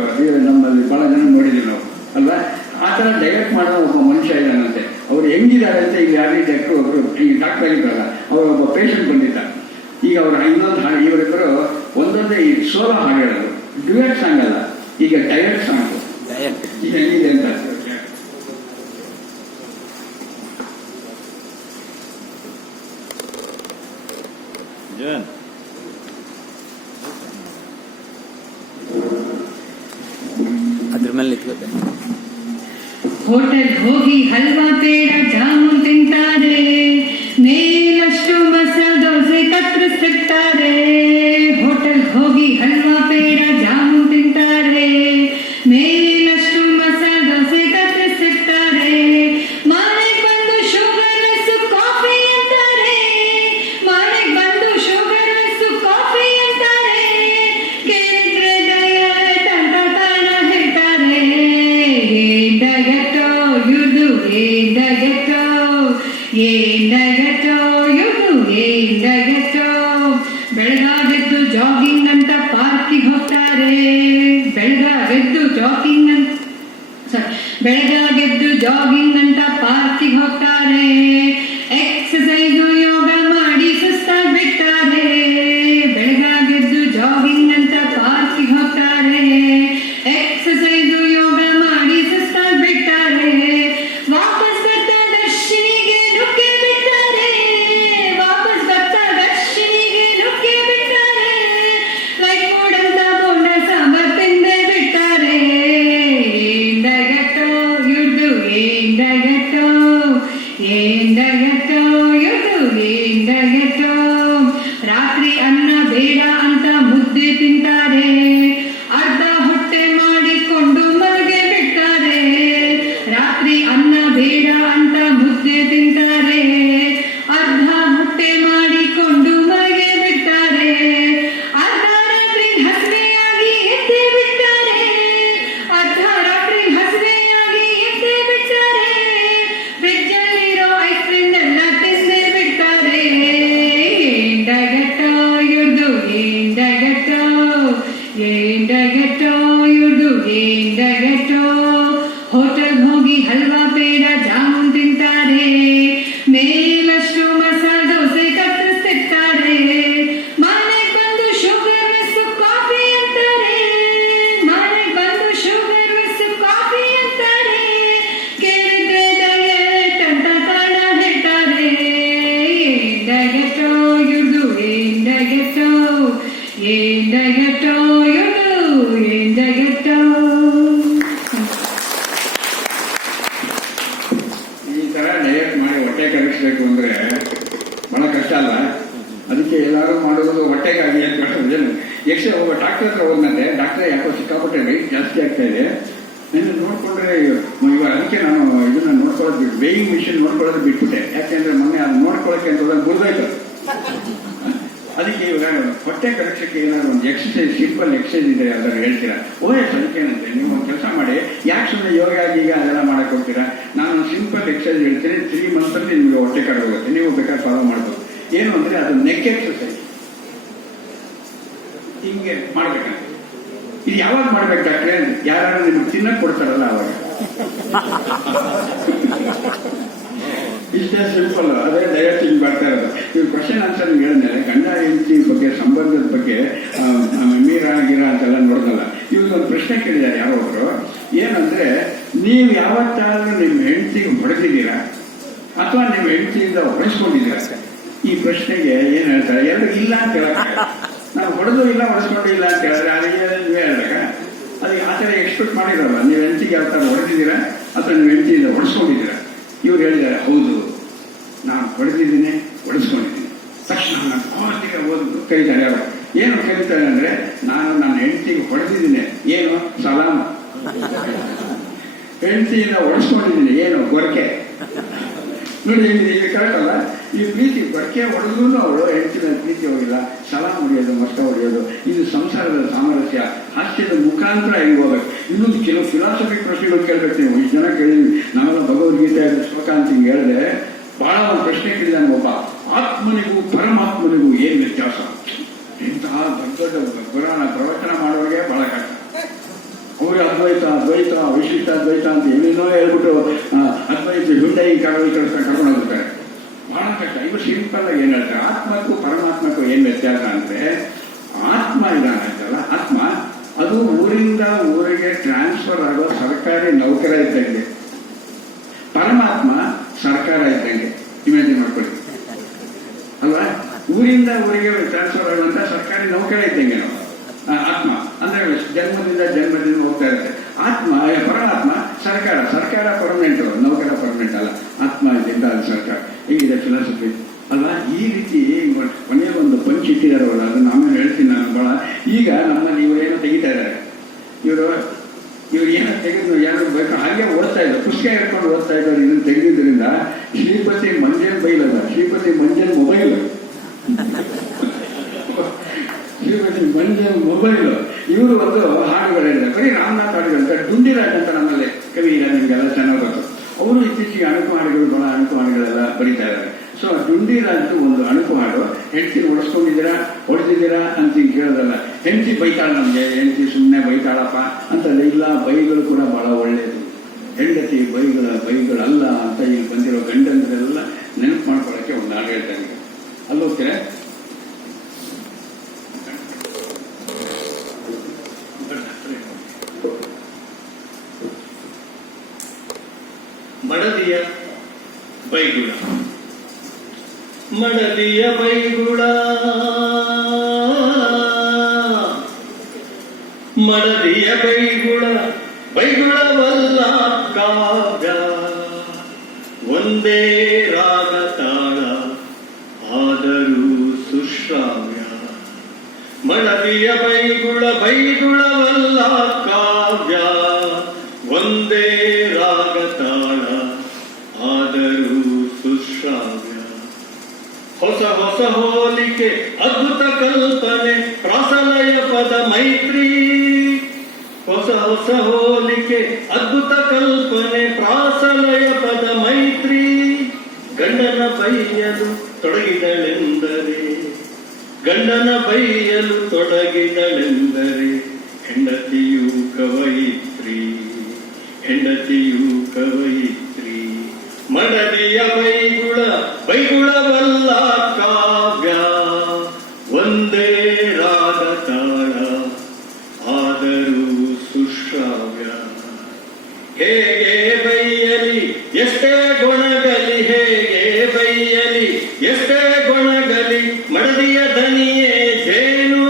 ನಮ್ಮಲ್ಲಿ ಬಹಳ ಜನ ನೋಡಿದ್ದೀವಿ ನಾವು ಅಲ್ವಾ. ಆ ಥರ ಡಯಟ್ ಮಾಡೋ ಒಬ್ಬ ಮನುಷ್ಯ ಇದ್ದಾನಂತೆ. ಅವ್ರು ಹೆಂಗಿದ್ದಾರೆ ಅಂತ ಈಗ ಯಾರಿಗೆ ಡಾಕ್ಟ್ರು ಒಬ್ರು ಡಾಕ್ಟರ್ ಆಗಿದ್ರಲ್ಲ, ಅವರ ಒಬ್ಬ ಪೇಷಂಟ್ ಬಂದಿದ್ದ. ಈಗ ಅವ್ರ ಇನ್ನೊಂದು ಹಾಡು, ಇವರಿಬ್ಬರು ಒಂದೊಂದೇ ಈ ಸೋಲೋ ಹಾಡು ಹೇಳೋದು, ಡ್ಯುಯೆಟ್ ಸಾಂಗ್ ಅಲ್ಲ, ಈಗ ಡಯಟ್ ಸಾಂಗ್. ಈಗ ಹೆಂಗಿದೆ ಅಂತ ಮೇಲೆ ನಿಂತ್ಕೋತೆ. ಹೋಟೆಲ್ ಹೋಗಿ ಹಲ್ವಾ ಪೇಡ ಜಾಮೂನ್ ತಿಂತಾರೆ, ಮೇಲಷ್ಟು ಮಸಾಲ ದೋಸೆ ಕತ್ತರಿಸಿರ್ತಾರೆ. ಹೋಟೆಲ್ ಹೋಗಿ ಹಲ್ವಾ ಪೇಡ ಜಾಮೂನ್ ತಿಂತಾರೆ, ಮೇಲಷ್ಟು ಮಸಾಲ ದೋಸೆ ಕತ್ತರಿಸಿರ್ತಾರೆ. ಮನೆಗೆ ಬಂದು ಶುಗರ್ ಲೆಸ್ ಕಾಫಿ ಅಂತಾರೆ, ಮನೆಗೆ ಬಂದು ಶುಗರ್ ಲೆಸ್ ಕಾಫಿ ಅಂತಾರೆ. ಕೇಳಿದ್ರೆ ಡಯಟ್ ಅಂತ ತಾನ ಹೇಳ್ತಾರೆ. ಏನ್ ಡಯಟೋ ಇವ್ರದು, ಏನ್ ಡಯಟೋ, ಏನ್ ಡಯಟೋ ಇವ್ರದು, ಏನ್ ಡಯಟೋ. ಬೆಳಗಾಗೆದ್ದು ಜಾಗಿಂಗ್ ಅಂತ ಪಾರ್ಕಿಗೆ ಹೋಗ್ತಾರೆ, ಬೆಳಗಾಗೆದ್ದು ಜಾಗಿಂಗ್ ಅಂತ ಬೆಳಗಾಗೆದ್ದು ಜಾಗಿಂಗ್ ಅಂತ ಪಾರ್ಕಿಗೆ ಹೋಗ್ತಾರೆ. ಎಕ್ಸಸೈಸು ಯೋಗ ಮಾಡಿ ಸುಸ್ತಾಗ್ಬಿಡ್ತಾರೆ. ಬೆಳಗಾಗೆದ್ದು ಜಾಗಿಂಗ್ ಅಂತ ಪಾರ್ಕಿಗೆ ಹೋಗ್ತಾರೆ, ಎಕ್ಸಸೈಸು ಯೋಗ ಮಾಡಿ ಸುಸ್ತಾಗ್ಬಿಡ್ತಾರೆ. ವಾಪಸ್ ಬರ್ತಾ ದರ್ಶಿನಿಗೆ ನುಗ್ಗೆ ಬಿಡ್ತಾರೆ, ವಾಪಸ್ ಬರ್ತಾ ದರ್ಶಿನಿಗೆ ನುಗ್ಗೆ ಬಿಡ್ತಾರೆ. ಲೈಫ್ ಮೂಡ್ ಅಂತ ಬೋಂಡ ಸಾಂಬಾರ್ ತಿಂದೇ ಬಿಡ್ತಾರೆ. ಏನ್ ಡಯಟೋ ಇವ್ರದು, ಏನ್ ಡಯಟೋ, ಏನ್ ಡಯಟೋ ಇವ್ರದು, ಏನ್ ಡಯಟೋ. ರಾತ್ರಿ ಅನ್ನ ಬೇಡ ಅಂತ ಮುದ್ದೆ ತಿಂತಾರೆ, ಅರ್ಧ ಹೊಟ್ಟೆ ಮಾಡಿಕೊಂಡು ಮಲಗೆ ಬಿಡ್ತಾರೆ. ರಾತ್ರಿ ಅನ್ನ ಬೇಡ ಅಂತ ಮುದ್ದೆ ತಿಂತಾರೆ, ಅರ್ಧ ಹೊಟ್ಟೆ ಮಾಡಿಕೊಂಡು ಮಲಗೆ ಬಿಡ್ತಾರೆ. ಅರ್ಧ ರಾತ್ರಿ ಹಸಿವೆಯಾಗಿ ಎದ್ದೇ ಬಿಡ್ತಾರೆ, ಅರ್ಧ ರಾತ್ರಿ ಹಸಿವೆಯಾಗಿ ಎದ್ದೇ ಬಿಡ್ತಾರೆ. ಫ್ರಿಜ್ಜಲ್ಲಿರೋ ಐಸ್ ಕ್ರೀಮ್ ಎಲ್ಲ ತಿಂದೇ ಬಿಡ್ತಾರೆ. ಏನ್ ಡಯಟೋ ಇವ್ರದು, ಏನ್ ಡಯಟೋ, ಏನ್ ಡಯಟೋ ಇವ್ರದು, ಏನ್ ಡಯಟೋ. ಹೋಟೆಲ್ ಹೋಗಿ ಹಲ್ವಾ ಪೇಡ ಜಾಮೂನ್ ತಿಂತಾರೆ, ಮೇಲಷ್ಟು ಮಸಾಲ ದೋಸೆ ಕತ್ತರಿಸ್ತಿರ್ತಾರೆ. ಮನೆಗೆ ಬಂದು ಶುಗರ್ ಲೆಸ್ ಕಾಫಿ ಅಂತಾರೆ, ಮನೆಗೆ ಬಂದು ಶುಗರ್ ಲೆಸ್ ಕಾಫಿ ಅಂತಾರೆ. ಕೇಳಿದ್ರೆ ಡಯಟ್ ಅಂತ ತಾಣ ಹೇಳ್ತಾರೆ. ಏನ್ ಡಯಟೋ ಇವ್ರದು, ಏನ್ ಡಯಟೋ, ಏನ್ ಡಯಟೋ ಇವ್ರದು, ಏನ್ ಡಯಟೋ. ಈ ತರ ಡಯಟ್ ಮಾಡಿ ಹೊಟ್ಟೆ ಕರಗಿಸ್ಬೇಕು ಅಂದ್ರೆ ಬಹಳ ಕಷ್ಟ ಅಲ್ಲ. ಅದಕ್ಕೆ ಎಲ್ಲರೂ ಮಾಡೋದು ಹೊಟ್ಟೆಗಾಗಿ ಅಂತ ಮಾಡೋದೇನು. ಒಬ್ಬ ಡಾಕ್ಟರ್ ಹತ್ರ ಹೋದಂತೆ, ಡಾಕ್ಟರ್ ಯಾಕೋ ಸಿಕ್ಕಾಪಟ್ಟೆ ವೆಯ್ಟ್ ಜಾಸ್ತಿ ಆಗ್ತಾ ಇದೆ, ನಿನ್ನ ನೋಡ್ಕೊಂಡ್ರೆ ಇವಾಗ ಅದಕ್ಕೆ ನಾನು ಇದನ್ನ ನೋಡ್ಕೊಳ್ಳೋದು ಬಿಟ್ಟು ವೇಯಿಂಗ್ ಮಿಷಿನ್ ನೋಡ್ಕೊಳ್ಳೋದು ಬಿಟ್ಬಿಟ್ಟೆ. ಯಾಕೆಂದ್ರೆ ಮೊನ್ನೆ ಅದು ನೋಡ್ಕೊಳ್ಳೋಕೆ ಅಂತ ಮುರಿದೋಯ್ತು. ಅದಕ್ಕೆ ಇವಾಗ ಹೊಟ್ಟೆ ಕರಗಿಸಕ್ಕೆ ಏನಾದ್ರು ಒಂದು ಎಕ್ಸಸೈಸ್, ಸಿಂಪಲ್ ಎಕ್ಸಸೈಸ್ ಇದೆ ಯಾವ್ದಾದ್ರು ಹೇಳ್ತೀರಾ? ಅದಕ್ಕೇನಂತೆ, ನೀವು ಒಂದು ಕೆಲಸ ಮಾಡಿ, ಯಾಕೆ ಸುಮ್ಮನೆ ಯೋಗ ಈಗ ಅದೆಲ್ಲ ಮಾಡಕ್ ಹೋಗ್ತೀರಾ? ನಾನು ಸಿಂಪಲ್ ಎಕ್ಸಸೈಸ್ ಹೇಳ್ತೀನಿ, 3 months ಅಲ್ಲಿ ನಿಮ್ಗೆ ಹೊಟ್ಟೆ ಕಡೆ ಹೋಗುತ್ತೆ, ನೀವು ಬೇಕಾದ್ರೆ ಫಾಲೋ ಮಾಡ್ಬೋದು. ಏನು ಅಂದ್ರೆ ಅದು ನೆಕ್ ಎಕ್ಸಸೈಸ್. ಹಿಂಗೆ ಮಾಡ್ಬೇಕಂತ. ಇದು ಯಾವಾಗ ಮಾಡ್ಬೇಕು ಡಾಕ್ಟ್ರೆ? ಯಾರು ನಿಮ್ಗೆ ತಿನ್ನಕ್ ಕೊಡ್ತಾರಲ್ಲ ಅವಾಗ. ಇಷ್ಟೇ ಸಿಂಪಲ್, ಅದೇ ಡಯಟಿಂಗ್ ಬರ್ತಾ ಇರೋದು. ಇವ್ ಕ್ವಶನ್ ಆನ್ಸರ್ ಹೇಳಿದ್ಮೇಲೆ ಗಂಡ ಹೆಂಡತಿ ಬಗ್ಗೆ, ಸಂಬಂಧದ ಬಗ್ಗೆ ಮೀರಾ ಗಿರ ಅಂತೆಲ್ಲ ನೋಡ್ದಲ್ಲ. ಇವಾಗ ಒಂದು ಪ್ರಶ್ನೆ ಕೇಳಿದ್ದಾರೆ ಯಾರೋ ಒಬ್ರು. ಏನಂದ್ರೆ, ನೀವು ಯಾವತ್ತಾದ್ರೂ ನಿಮ್ಮ ಹೆಂಡತಿಗೆ ಹೊಡೆದಿದ್ದೀರಾ ಅಥವಾ ನಿಮ್ಮ ಹೆಂಡತಿಯಿಂದ ಹೊಡೆಸ್ಕೊಂಡಿದ್ದೀರಾ? ಈ ಪ್ರಶ್ನೆಗೆ ಏನ್ ಹೇಳ್ತಾರೆ? ಎರಡು ಇಲ್ಲ ಅಂತ ಹೇಳಕ್ಕೆ. ನಾವು ಹೊಡೆದು ಇಲ್ಲ, ಹೊಡೆಸ್ಕೊಂಡು ಇಲ್ಲ ಅಂತ ಹೇಳಿದ್ರೆ ಅದಕ್ಕೆ ನೀವೇ ಹೇಳ್ಬೇಕ? ಅದಕ್ಕೆ ಆ ಥರ ಎಕ್ಸ್ಪೆಕ್ಟ್ ಮಾಡಿರಲ್ಲ. ನೀವು ಹೆಂಡತಿಗೆ ಯಾವ ಥರ ಹೊಡೆದಿದ್ದೀರಾ ಅಥವಾ ನೀವು ಹೆಂಡತಿಯಿಂದ ಹೊಡೆಸ್ಕೊಂಡಿದ್ದೀರಾ? ಇವ್ರು ಹೇಳಿದ್ದಾರೆ, ಹೌದು ನಾನು ಹೊಡೆದಿದ್ದೀನಿ, ಹೊಡೆಸ್ಕೊಂಡಿದ್ದೀನಿ. ತಕ್ಷಣ ನಾನು ಕೋರ್ಟಿಗೆ ಓದು ಕರೀತಾರೆ. ಅವರು ಏನು ಕರೀತಾರೆ ಅಂದ್ರೆ, ನಾನು ನನ್ನ ಹೆಂಡತಿಗೆ ಹೊಡೆದಿದ್ದೀನಿ, ಏನು ಸಲಾಮ. ಹೆಂಡತಿಯಿಂದ ಹೊಡೆಸ್ಕೊಂಡಿದ್ದೀನಿ, ಏನು ಗೊರಕೆ. ನೋಡಿ, ಈಗ ಕರೆಕ್ಟ್ ಅಲ್ಲ? ಈ ಪ್ರೀತಿ ಗೊರಕೆ ಹೊಡೆದ್ರೂ ಅವಳು ಹೆಂಡತಿ ಮೇಲೆ ಪ್ರೀತಿ ಹೋಗಿಲ್ಲ, ಸಲಾಮ್ ಹೊಡೆಯೋದು, ಮಸ್ತ ಹೊಡೆಯೋದು, ಇದು ಸಂಸಾರದ ಸಾಮರಸ್ಯ. ಹಾಸ್ಯದ ಮುಖಾಂತರ ಹೆಂಗ್ ಹೋಗ್ಬೇಕು. ಇನ್ನೊಂದು ಕೆಲವು ಫಿಲಾಸಫಿ ಪ್ರಶ್ನೆಗಳು ಕೇಳ್ಬೇಕು. ನೀವು ಇಷ್ಟು ಜನ ಕೇಳಿದ್ವಿ, ನಾವೆಲ್ಲ ಭಗವದ್ಗೀತೆ ಶ್ಲೋಕ ಅಂತ ಹಿಂಗೆ ಹೇಳಿದ್ರೆ ಬಹಳ ಒಂದು ಪ್ರಶ್ನೆ ಕೇಳಿದಾನೆ ಒಬ್ಬ. ಆತ್ಮನಿಗೂ ಪರಮಾತ್ಮನಿಗೂ ಏನ್ ವ್ಯತ್ಯಾಸ? ಇಂತಹ ದೊಡ್ಡ ದೊಡ್ಡ ಪುರಾಣ ಪ್ರವಚನ ಮಾಡೋರಿಗೆ ಬಹಳ ಕಷ್ಟ. ಅವ್ರಿಗೆ ಅದ್ವೈತ, ಅದ್ವೈತ, ವಿಶಿಷ್ಟ ಅದ್ವೈತ ಅಂತ ಏನೇನೋ ಹೇಳ್ಬಿಟ್ಟು ಅದ್ವೈತ ಹುಂಡೈ ಕರ್ಕೊಂಡು ಹೋಗ್ತಾರೆ. ಬಹಳ ಕಷ್ಟ. ಇವರು ಸಿಂಪಲ್ ಆಗಿ ಏನ್ ಹೇಳ್ತಾರೆ, ಆತ್ಮಕ್ಕೂ ಪರಮಾತ್ಮಕ್ಕೂ ಏನ್ ವ್ಯತ್ಯಾಸ ಅಂದ್ರೆ, ಆತ್ಮ ಇದಾನೆ ಅಂತಲ್ಲ, ಆತ್ಮ ಅದು ಊರಿಂದ ಊರಿಗೆ ಟ್ರಾನ್ಸ್ಫರ್ ಆಗೋ ಸರ್ಕಾರಿ ನೌಕರ ಇದ್ದಂಗೆ. ಪರಮಾತ್ಮ ಸರ್ಕಾರ ಇದ್ದಂಗೆ. ಇಮ್ಯಾಜಿನ್ ಮಾಡ್ಕೊಳ್ಳಿ ಅಲ್ವಾ? ಊರಿಂದ ಊರಿಗೆ ಟ್ರಾನ್ಸ್ಫರ್ ಆಗುವಂತ ಸರ್ಕಾರಿ ನೌಕರ ಇದ್ದಂಗೆ ನಾವು. ಆತ್ಮ ಅಂದ್ರೆ ಜನ್ಮದಿಂದ ಹೋಗ್ತಾ ಇರುತ್ತೆ. ಆತ್ಮ ಅಂತ ಅದು ಸರ್ಕಾರ ಹೀಗಿದೆ ಫಿಲಾಸಫಿ ಅಲ್ವಾ. ಈ ರೀತಿ ಕೊನೆಯ ಒಂದು ಪಂಚ್ ಇಟ್ಟಿದಾರವಲ್ಲ, ಅದನ್ನ ಆಮೇಲೆ ಹೇಳ್ತೀನಿ ನಾನು ಬಹಳ. ಈಗ ನಮ್ಮಲ್ಲಿ ಇವರೇನೋ ತೆಗಿತಾ ಇದ್ದಾರೆ, ಇವರು ಏನೋ ತೆಗೆದು ಯಾರು ಬೇಕು ಹಾಗೆ ಓದ್ತಾ ಇದ್ದಾರೆ, ಪುಸ್ತಕ ಹಿಡ್ಕೊಂಡು ಓದ್ತಾ ಇದ್ದಾರೆ. ಇದನ್ನು ತೆಗೆದಿದ್ದರಿಂದ ಶ್ರೀಪತಿ ಮಂಜನ್ ಬೈಲಲ್ಲ, ಶ್ರೀಪತಿ ಮಂಜನ್ ಮೊಬೈಲ್, ಶ್ರೀಪತಿ ಮಂಜನ್ ಮೊಬೈಲ್. ಇವರು ಒಂದು ಹಾಡುಗಳು ಹೇಳಿದ್ದಾರೆ, ಬರೀ ರಾಮನಾಥ್ ಹಾಡುಗಳು. ಡುಂಡಿರಾಜ್ ಅಂತ ನಮ್ಮಲ್ಲಿ ಕವಿ ಇಲ್ಲ, ನಿಮಗೆಲ್ಲ ಚೆನ್ನಾಗಿ ಗೊತ್ತು. ಅವರು ಇತ್ತೀಚೆಗೆ ಅಣುಕು ಹಾಡುಗಳು, ಬಹಳ ಅಣುಕು ಹಾಡುಗಳೆಲ್ಲ ಬರೀತಾ ಇದ್ದಾರೆ. ಸೊ ಡುಂಡಿರಾಜ್ ಒಂದು ಅಣುಕು ಹಾಡು, ಹೆಂಡತಿ ಹೊಡೆಸ್ಕೊಂಡಿದ್ದೀರಾ ಹೊಡೆದಿದ್ದೀರಾ ಅಂತ ಕೇಳೋದಲ್ಲ, ಹೆಂಡತಿ ಬೈತಾಳ ನಮ್ಗೆ, ಹೆಂಡತಿ ಸುಮ್ಮನೆ ಬೈತಾಳಪ್ಪ ಅಂತಲ್ಲ. ಇಲ್ಲ, ಬೈಗಳು ಕೂಡ ಬಹಳ ಒಳ್ಳೆಯದು. ಹೆಂಡತಿ ಬೈಗಳಲ್ಲ ಅಂತ ಇಲ್ಲಿ ಬಂದಿರೋ ಗಂಡಂದ್ರೆಲ್ಲ ನೆನಪು ಮಾಡ್ಕೊಳ್ಳೋಕೆ ಒಂದು ಹಾಡು ಹೇಳ್ತಾರೆ. ಅಲ್ಲಿ ಹೋಗ್ತೀರಾ? ಮಡದಿಯ ಬೈಗುಳ, ಮಡದಿಯ ಬೈಗುಳ, ಮಡದಿಯ ಬೈಗುಳ, ಬೈಗುಳವಲ್ಲ ಕಾವ್ಯ, ಒಂದೇ ರಾಗ ತಾಳ ಆದರೂ ಸುಶ್ರಾವ್ಯ. ಮಡದಿಯ ಬೈಗುಳ, ಬೈಗುಳವಲ್ಲ ಕಾವ್ಯ, ಒಂದೇ ರಾಗ ತಾಳ ಆದರೂ ಸುಶ್ರಾವ್ಯ. ಹೊಸ ಹೊಸ ಹೋಲಿಕೆ, ಅದ್ಭುತ ಕಲ್ಪನೆ, ಪ್ರಾಸಲಯ ಪದ ಮೈತ್ರಿ. ಹೊಸ ಹೊಸ ಹೋಲಿಕೆ, ಅದ್ಭುತ ಕಲ್ಪನೆ, ಪ್ರಾಸಲಯ ಪದ ಮೈತ್ರಿ. ಗಂಡನ ಬೈಯಲು ತೊಡಗಿದಳೆಂದರೆ, ಗಂಡನ ಬೈಯಲು ತೊಡಗಿದಳೆಂದರೆ, ಹೆಂಡತಿಯು ಕವಯಿತ್ರಿ, ಹೆಂಡತಿಯು ಕವಯಿತ್ರಿ. ಮಡದಿಯ ಬೈಗುಳ, ಬೈಗುಳವಲ್ಲ ಕಾವ್ಯ, ಒಂದೇ ರಾಗ ತಾಳ ಆದರೂ ಸುಶ್ರಾವ್ಯ. ಹೇಗೆ ಬೈಯಲಿ ಎಷ್ಟೇ ಗೊಣಗಲಿ, ಹೇಗೆ ಬೈಯಲಿ ಎಷ್ಟೇ ಗೊಣಗಲಿ, ಮಡದಿಯ ದನಿಯೇ ಜೇನು,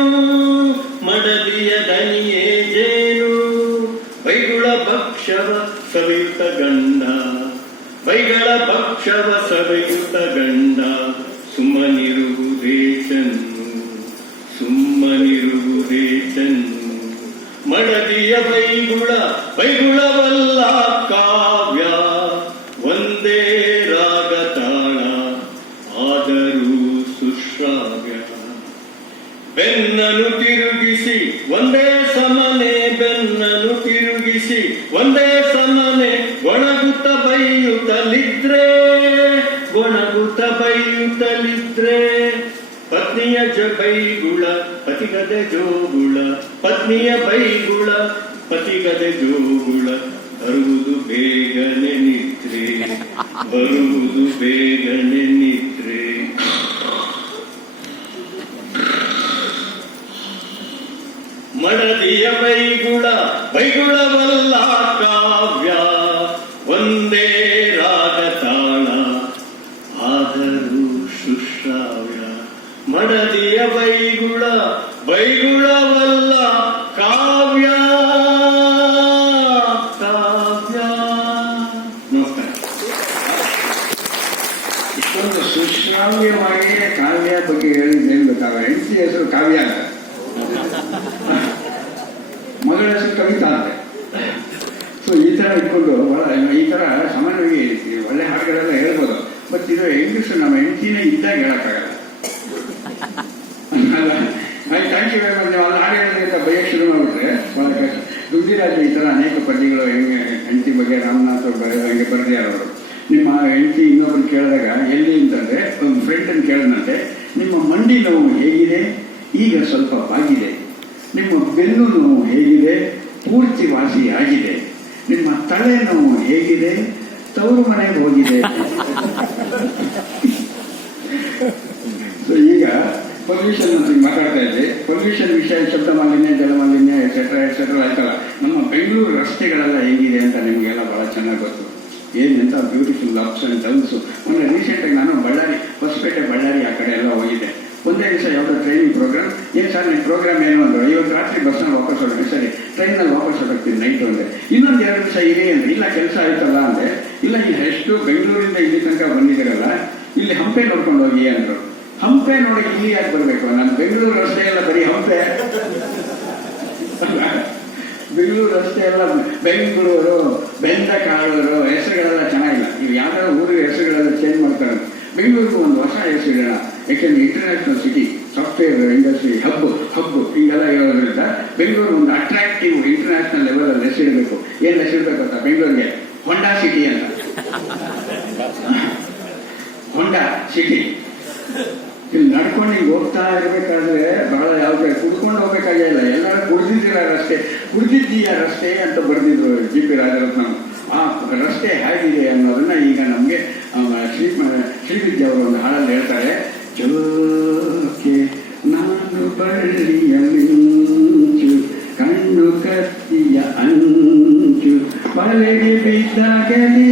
ಮಡದಿಯ ದನಿಯೇ ಜೇನು. ಬೈಗುಳ ಭಕ್ಷವ ಸವಿಯುತ ಗಂಡ, ಬೈಗಳ ಭಕ್ಷವ ಸವಿಯುತ ಗಂಡ, ಸುಮ್ಮನಿರುವುದೇ ಚೆನ್ನು, ಸುಮ್ಮನಿರುವುದೇ ಚೆನ್ನು. ಮಡದಿಯ ಬೈಗುಳ, ಬೈಗುಳವಲ್ಲ ಕಾವ್ಯ, ಒಂದೇ ರಾಗ ತಾಳ ಆದರೂ ಸುಶ್ರಾವ್ಯ. ಬೆನ್ನನು ತಿರುಗಿಸಿ ಒಂದೇ ಸಮನೆ, ಬೆನ್ನನು ತಿರುಗಿಸಿ ಒಂದೇ ಸಮನೆ, ಗೊಣಗುತ್ತ ಬೈಯುತ್ತಲಿದ್ರೆ, ಗೊಣಗುತ್ತ ಬೈಯುತ್ತಲಿದ್ರೆ. ಪತ್ನಿಯ ಬೈಗುಳ, ಪತಿಗದೆ ಜೋಗುಳ, ಪತ್ನಿಯ ಬೈಗುಳ, ಪತಿಗದೆ ಜೋಗುಳ. ಬರುವುದು ಬೇಗನೆ ನಿದ್ರೆ, ಬರುವುದು ಬೇಗನೆ ನಿದ್ರೆ. ಮಡದಿಯ ಬೈಗುಳ, ಬೈಗುಳವಲ್ಲ ಕಾವ್ಯ, ಒಂದೇ ರಾಗ ತಾಳ ಆದರೂ ಸುಶ್ರಾವ್ಯ. ಮಡದಿಯ ಬೈಗುಳ, ಬೈಗುಳವಲ್ಲ ಕಾವ್ಯ, ಕಾವ್ಯ. ನಮಸ್ಕಾರ. ಇಷ್ಟೊಂದು ಸುಶ್ರಾವ್ಯವಾಗಿ ಕಾವ್ಯ ಬಗ್ಗೆ ಹೇಳಿದ್ದೇನು ಗೊತ್ತಾಗ, ಹೆಂಡತಿ ಹೆಸರು ಕಾವ್ಯ ಅಂತ, ಮಗಳ ಹೆಸರು ಕವಿತಾ ಅಂತೆ. ಸೊ ಈ ತರ ಇಟ್ಕೊಂಡು ಈ ತರ ಸಾಮಾನ್ಯವಾಗಿ ಒಳ್ಳೆ ಹಾಡುಗಳೆಲ್ಲ ಹೇಳ್ಬೋದು. ಬಟ್ ಇದು ಹೆಂಗಸು ನಮ್ಮ ಹೆಂಡತಿನೇ ಇದ್ದಾಗ ಹೇಳಕ್ಕಾಗಲ್ಲ. Thank you very much. ನೀವು ಅಲ್ಲಿ ಹಾಡು ಹೇಳೋದ್ರಿಂದ ಬೈಯಕ್ಕೆ ಶುರು ಮಾಡಿಬಿಟ್ರೆ ಬಹಳ ಕಷ್ಟ. ದುಡ್ಡಿರಾಜ ಈ ತರ ಅನೇಕ ಪದ್ಯಗಳು ಹೆಂಗೆ ಹೆಂಡತಿ ಬಗ್ಗೆ ರಾಮನಾಥ್ ಹಂಗೆ ಬರೆದಿರೋರು. ನಿಮ್ಮ ಹೆಂಡತಿ ಇನ್ನೊಬ್ರು ಕೇಳಿದಾಗ ಎಲ್ಲಿ ಅಂತಂದ್ರೆ ಒಂದು ಫ್ರೆಂಡನ್ನು ಕೇಳಿದಂತೆ, ನಿಮ್ಮ ಮಂಡಿ ನೋವು ಹೇಗಿದೆ, ಈಗ ಸ್ವಲ್ಪ ಬಾಗಿದೆ. ನಿಮ್ಮ ಬೆನ್ನು ನೋವು ಹೇಗಿದೆ, ಪೂರ್ತಿ ವಾಸಿ ಆಗಿದೆ. ನಿಮ್ಮ ತಲೆ ನೋವು ಹೇಗಿದೆ, ತವರು ಮನೆಗೆ ಹೋಗಿದೆ. ಸೊ ಈಗ ಪೊಲ್ಯೂಷನ್ ಅಂತ ಮಾತಾಡ್ತಾ ಇದ್ದೆ. ಪೊಲ್ಯೂಷನ್ ವಿಷಯ, ಶಬ್ದ ಮಾಲಿನ್ಯ, ಜಲ ಮಾಲಿನ್ಯ, ಎಕ್ಸೆಟ್ರಾ ಆಯ್ತಲ್ಲ. ನಮ್ಮ ಬೆಂಗಳೂರು ರಸ್ತೆಗಳೆಲ್ಲ ಹೇಗಿದೆ ಅಂತ ನಿಮಗೆಲ್ಲ ಬಹಳ ಚೆನ್ನಾಗಿ ಗೊತ್ತು. ಏನಂತ ಬ್ಯೂಟಿಫುಲ್ ಅಪ್ಸ್ ಅಂಡ್ ಡೌನ್ಸು. ಮೊನ್ನೆ ರೀಸೆಂಟಾಗಿ ನಾನು ಬಳ್ಳಾರಿ, ಹೊಸಪೇಟೆ ಬಳ್ಳಾರಿ ಆ ಕಡೆ ಎಲ್ಲ ಹೋಗಿದ್ದೆ. ಒಂದೇ ದಿವಸ ಯಾವುದೋ ಟ್ರೈನಿಂಗ್ ಪ್ರೋಗ್ರಾಮ್. ಏನು ಸರ್ ನಿಮ್ಮ ಪ್ರೋಗ್ರಾಮ್ ಏನು ಅಂದರು. ಇವತ್ತು ರಾತ್ರಿ ಬಸ್ನಲ್ಲಿ ವಾಪಸ್ ಹೊರಡ್ತೀನಿ. ಸರಿ, ಟ್ರೈನಲ್ಲಿ ವಾಪಸ್ ಹೊರಡ್ತೀನಿ ನೈಟ್ ಒಂದೇ. ಇನ್ನೊಂದು 2 ದಿವಸ ಇರಿ ಅಂದ್ರೆ, ಇಲ್ಲ ಕೆಲಸ ಆಯ್ತಲ್ಲ ಅಂದೆ. ಇಲ್ಲ ಈ ಎಷ್ಟು ಬೆಂಗಳೂರಿಂದ ಇಲ್ಲಿ ತನಕ ಬಂದಿದ್ದೀರಲ್ಲ, ಇಲ್ಲಿ ಹಂಪೆ ನೋಡ್ಕೊಂಡು ಹೋಗಿ ಅಂದ್ರು. ಹಂಪೆ ನೋಡಿ ಇಲ್ಲಿ ಯಾಕೆ ಬರ್ಬೇಕು? ನಾನು ಬೆಂಗಳೂರು ರಸ್ತೆ ಎಲ್ಲ ಬರೀ ಹಂಪೆ, ಬೆಂಗಳೂರು ರಸ್ತೆ ಎಲ್ಲ ಬೆಂಗಳೂರು, ಬೆಂದಕಾಳೂರು ಹೆಸರುಗಳೆಲ್ಲ ಚೆನ್ನಾಗಿಲ್ಲ. ನೀವು ಯಾವ್ದಾದ್ರು ಊರಿಗೆ ಹೆಸರುಗಳೆಲ್ಲ ಚೇಂಜ್ ಮಾಡ್ತಾರೆ. ಬೆಂಗಳೂರಿಗೆ ಒಂದು ಹೊಸ ಹೆಸರುಗಳ, ಯಾಕೆಂದ್ರೆ international city, software industry hub ಹಿಂಗೆಲ್ಲ ಇರೋದ್ರಿಂದ ಬೆಂಗಳೂರು ಒಂದು ಅಟ್ರಾಕ್ಟಿವ್ ಇಂಟರ್ನ್ಯಾಷನಲ್ ಲೆವೆಲ್ ಅಲ್ಲಿ ಹೆಸರಿಡಬೇಕು. ಏನ್ ಹೆಸರಿಡ್ಬೇಕು ಅಂತ ಬೆಂಗಳೂರಿಗೆ? ಹೊಂಡಾ ಸಿಟಿ ಅಂತ. ಹೊಂಡಾ ಸಿಟಿ. ಇಲ್ಲಿ ನಡ್ಕೊಂಡು ಹಿಂಗೆ ಹೋಗ್ತಾ ಇರ್ಬೇಕಾದ್ರೆ ಬಹಳ ಯಾವ್ದು ಕುಡ್ಕೊಂಡು ಹೋಗ್ಬೇಕಾಗೇ ಇಲ್ಲ, ಎಲ್ಲರೂ ಕುಡ್ದಿದ್ದೀಯ ರಸ್ತೆ ಅಂತ ಬರೆದಿದ್ರು ಜಿ ಪಿ ರಾಜರತ್ನ. ಆ ರಸ್ತೆ ಹೇಗಿದೆ ಅನ್ನೋದನ್ನ ಈಗ ನಮ್ಗೆ ಶ್ರೀವಿದ್ಯಾ ಅವರು ಒಂದು ಹಾಡಲ್ಲಿ ಹೇಳ್ತಾರೆ. ಜೋಕೆ ನಾನು ಬಳ್ಳಿಯ ಮಿಂಚು, ಕಣ್ಣು ಕತ್ತಿಯ ಅಂಚು, ಬಲೆಗೆ ಬಿದ್ದಾಗಲಿ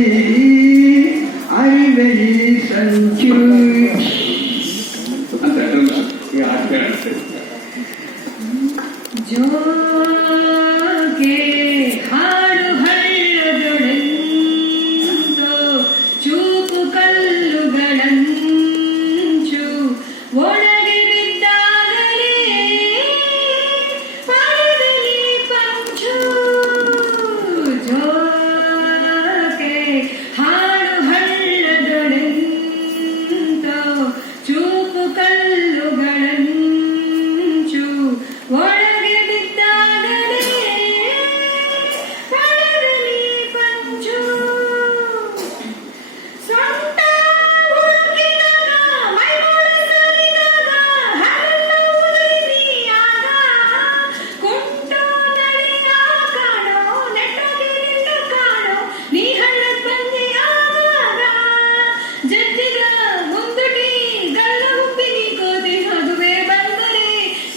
ಅರಿವೆ ಈ ಸಂಚು ಅಂತ ಈ ಹಾಡು ಹೇಳ್ತಾರೆ. ಜೋಗೆ ಹಾಡು ಹಳ್ಳದೊಳೆಂದು ಚೂಪು ಕಲ್ಲುಗಳಂಚು, ಒಳಗೆ ಬಿದ್ದಾಗಲೇ ಪಡೆದಲಿ ಪಂಚು. ಜೋಗೆ ಹಾಡು ಹಳ್ಳದೊಳೆಂದು ಚೂಪು ಕಲ್ಲುಗಳಂಚು, ಒಳಗೆ ಬಿದ್ದಾಗಲೇ ಪಡೆದಲಿ ಪಂಚು. ಸೊಂಟ ಹುಡುಕಿದಾಗ ಮೈಮೂಳೆ ಸರಿದಾಗ ಹರಳ ಉಳಿದಿಯಾಗ, ಕುಂಟು ನಡೆಯ ಕಾಣೋ ನೆಟ್ಟಗೆ ನಿಂಡ ಕಾಣೋ ನೀ ಹಳ್ಳದ ಬಂದಿಯಾಗ, ಜಜ್ಜಿಗ ಮುಂದುಟಿ ಗಲ್ಲ ಉಪ್ಪಿ ನೀ ಕೋದಿ ಮದುವೆ ಬಂದರೆ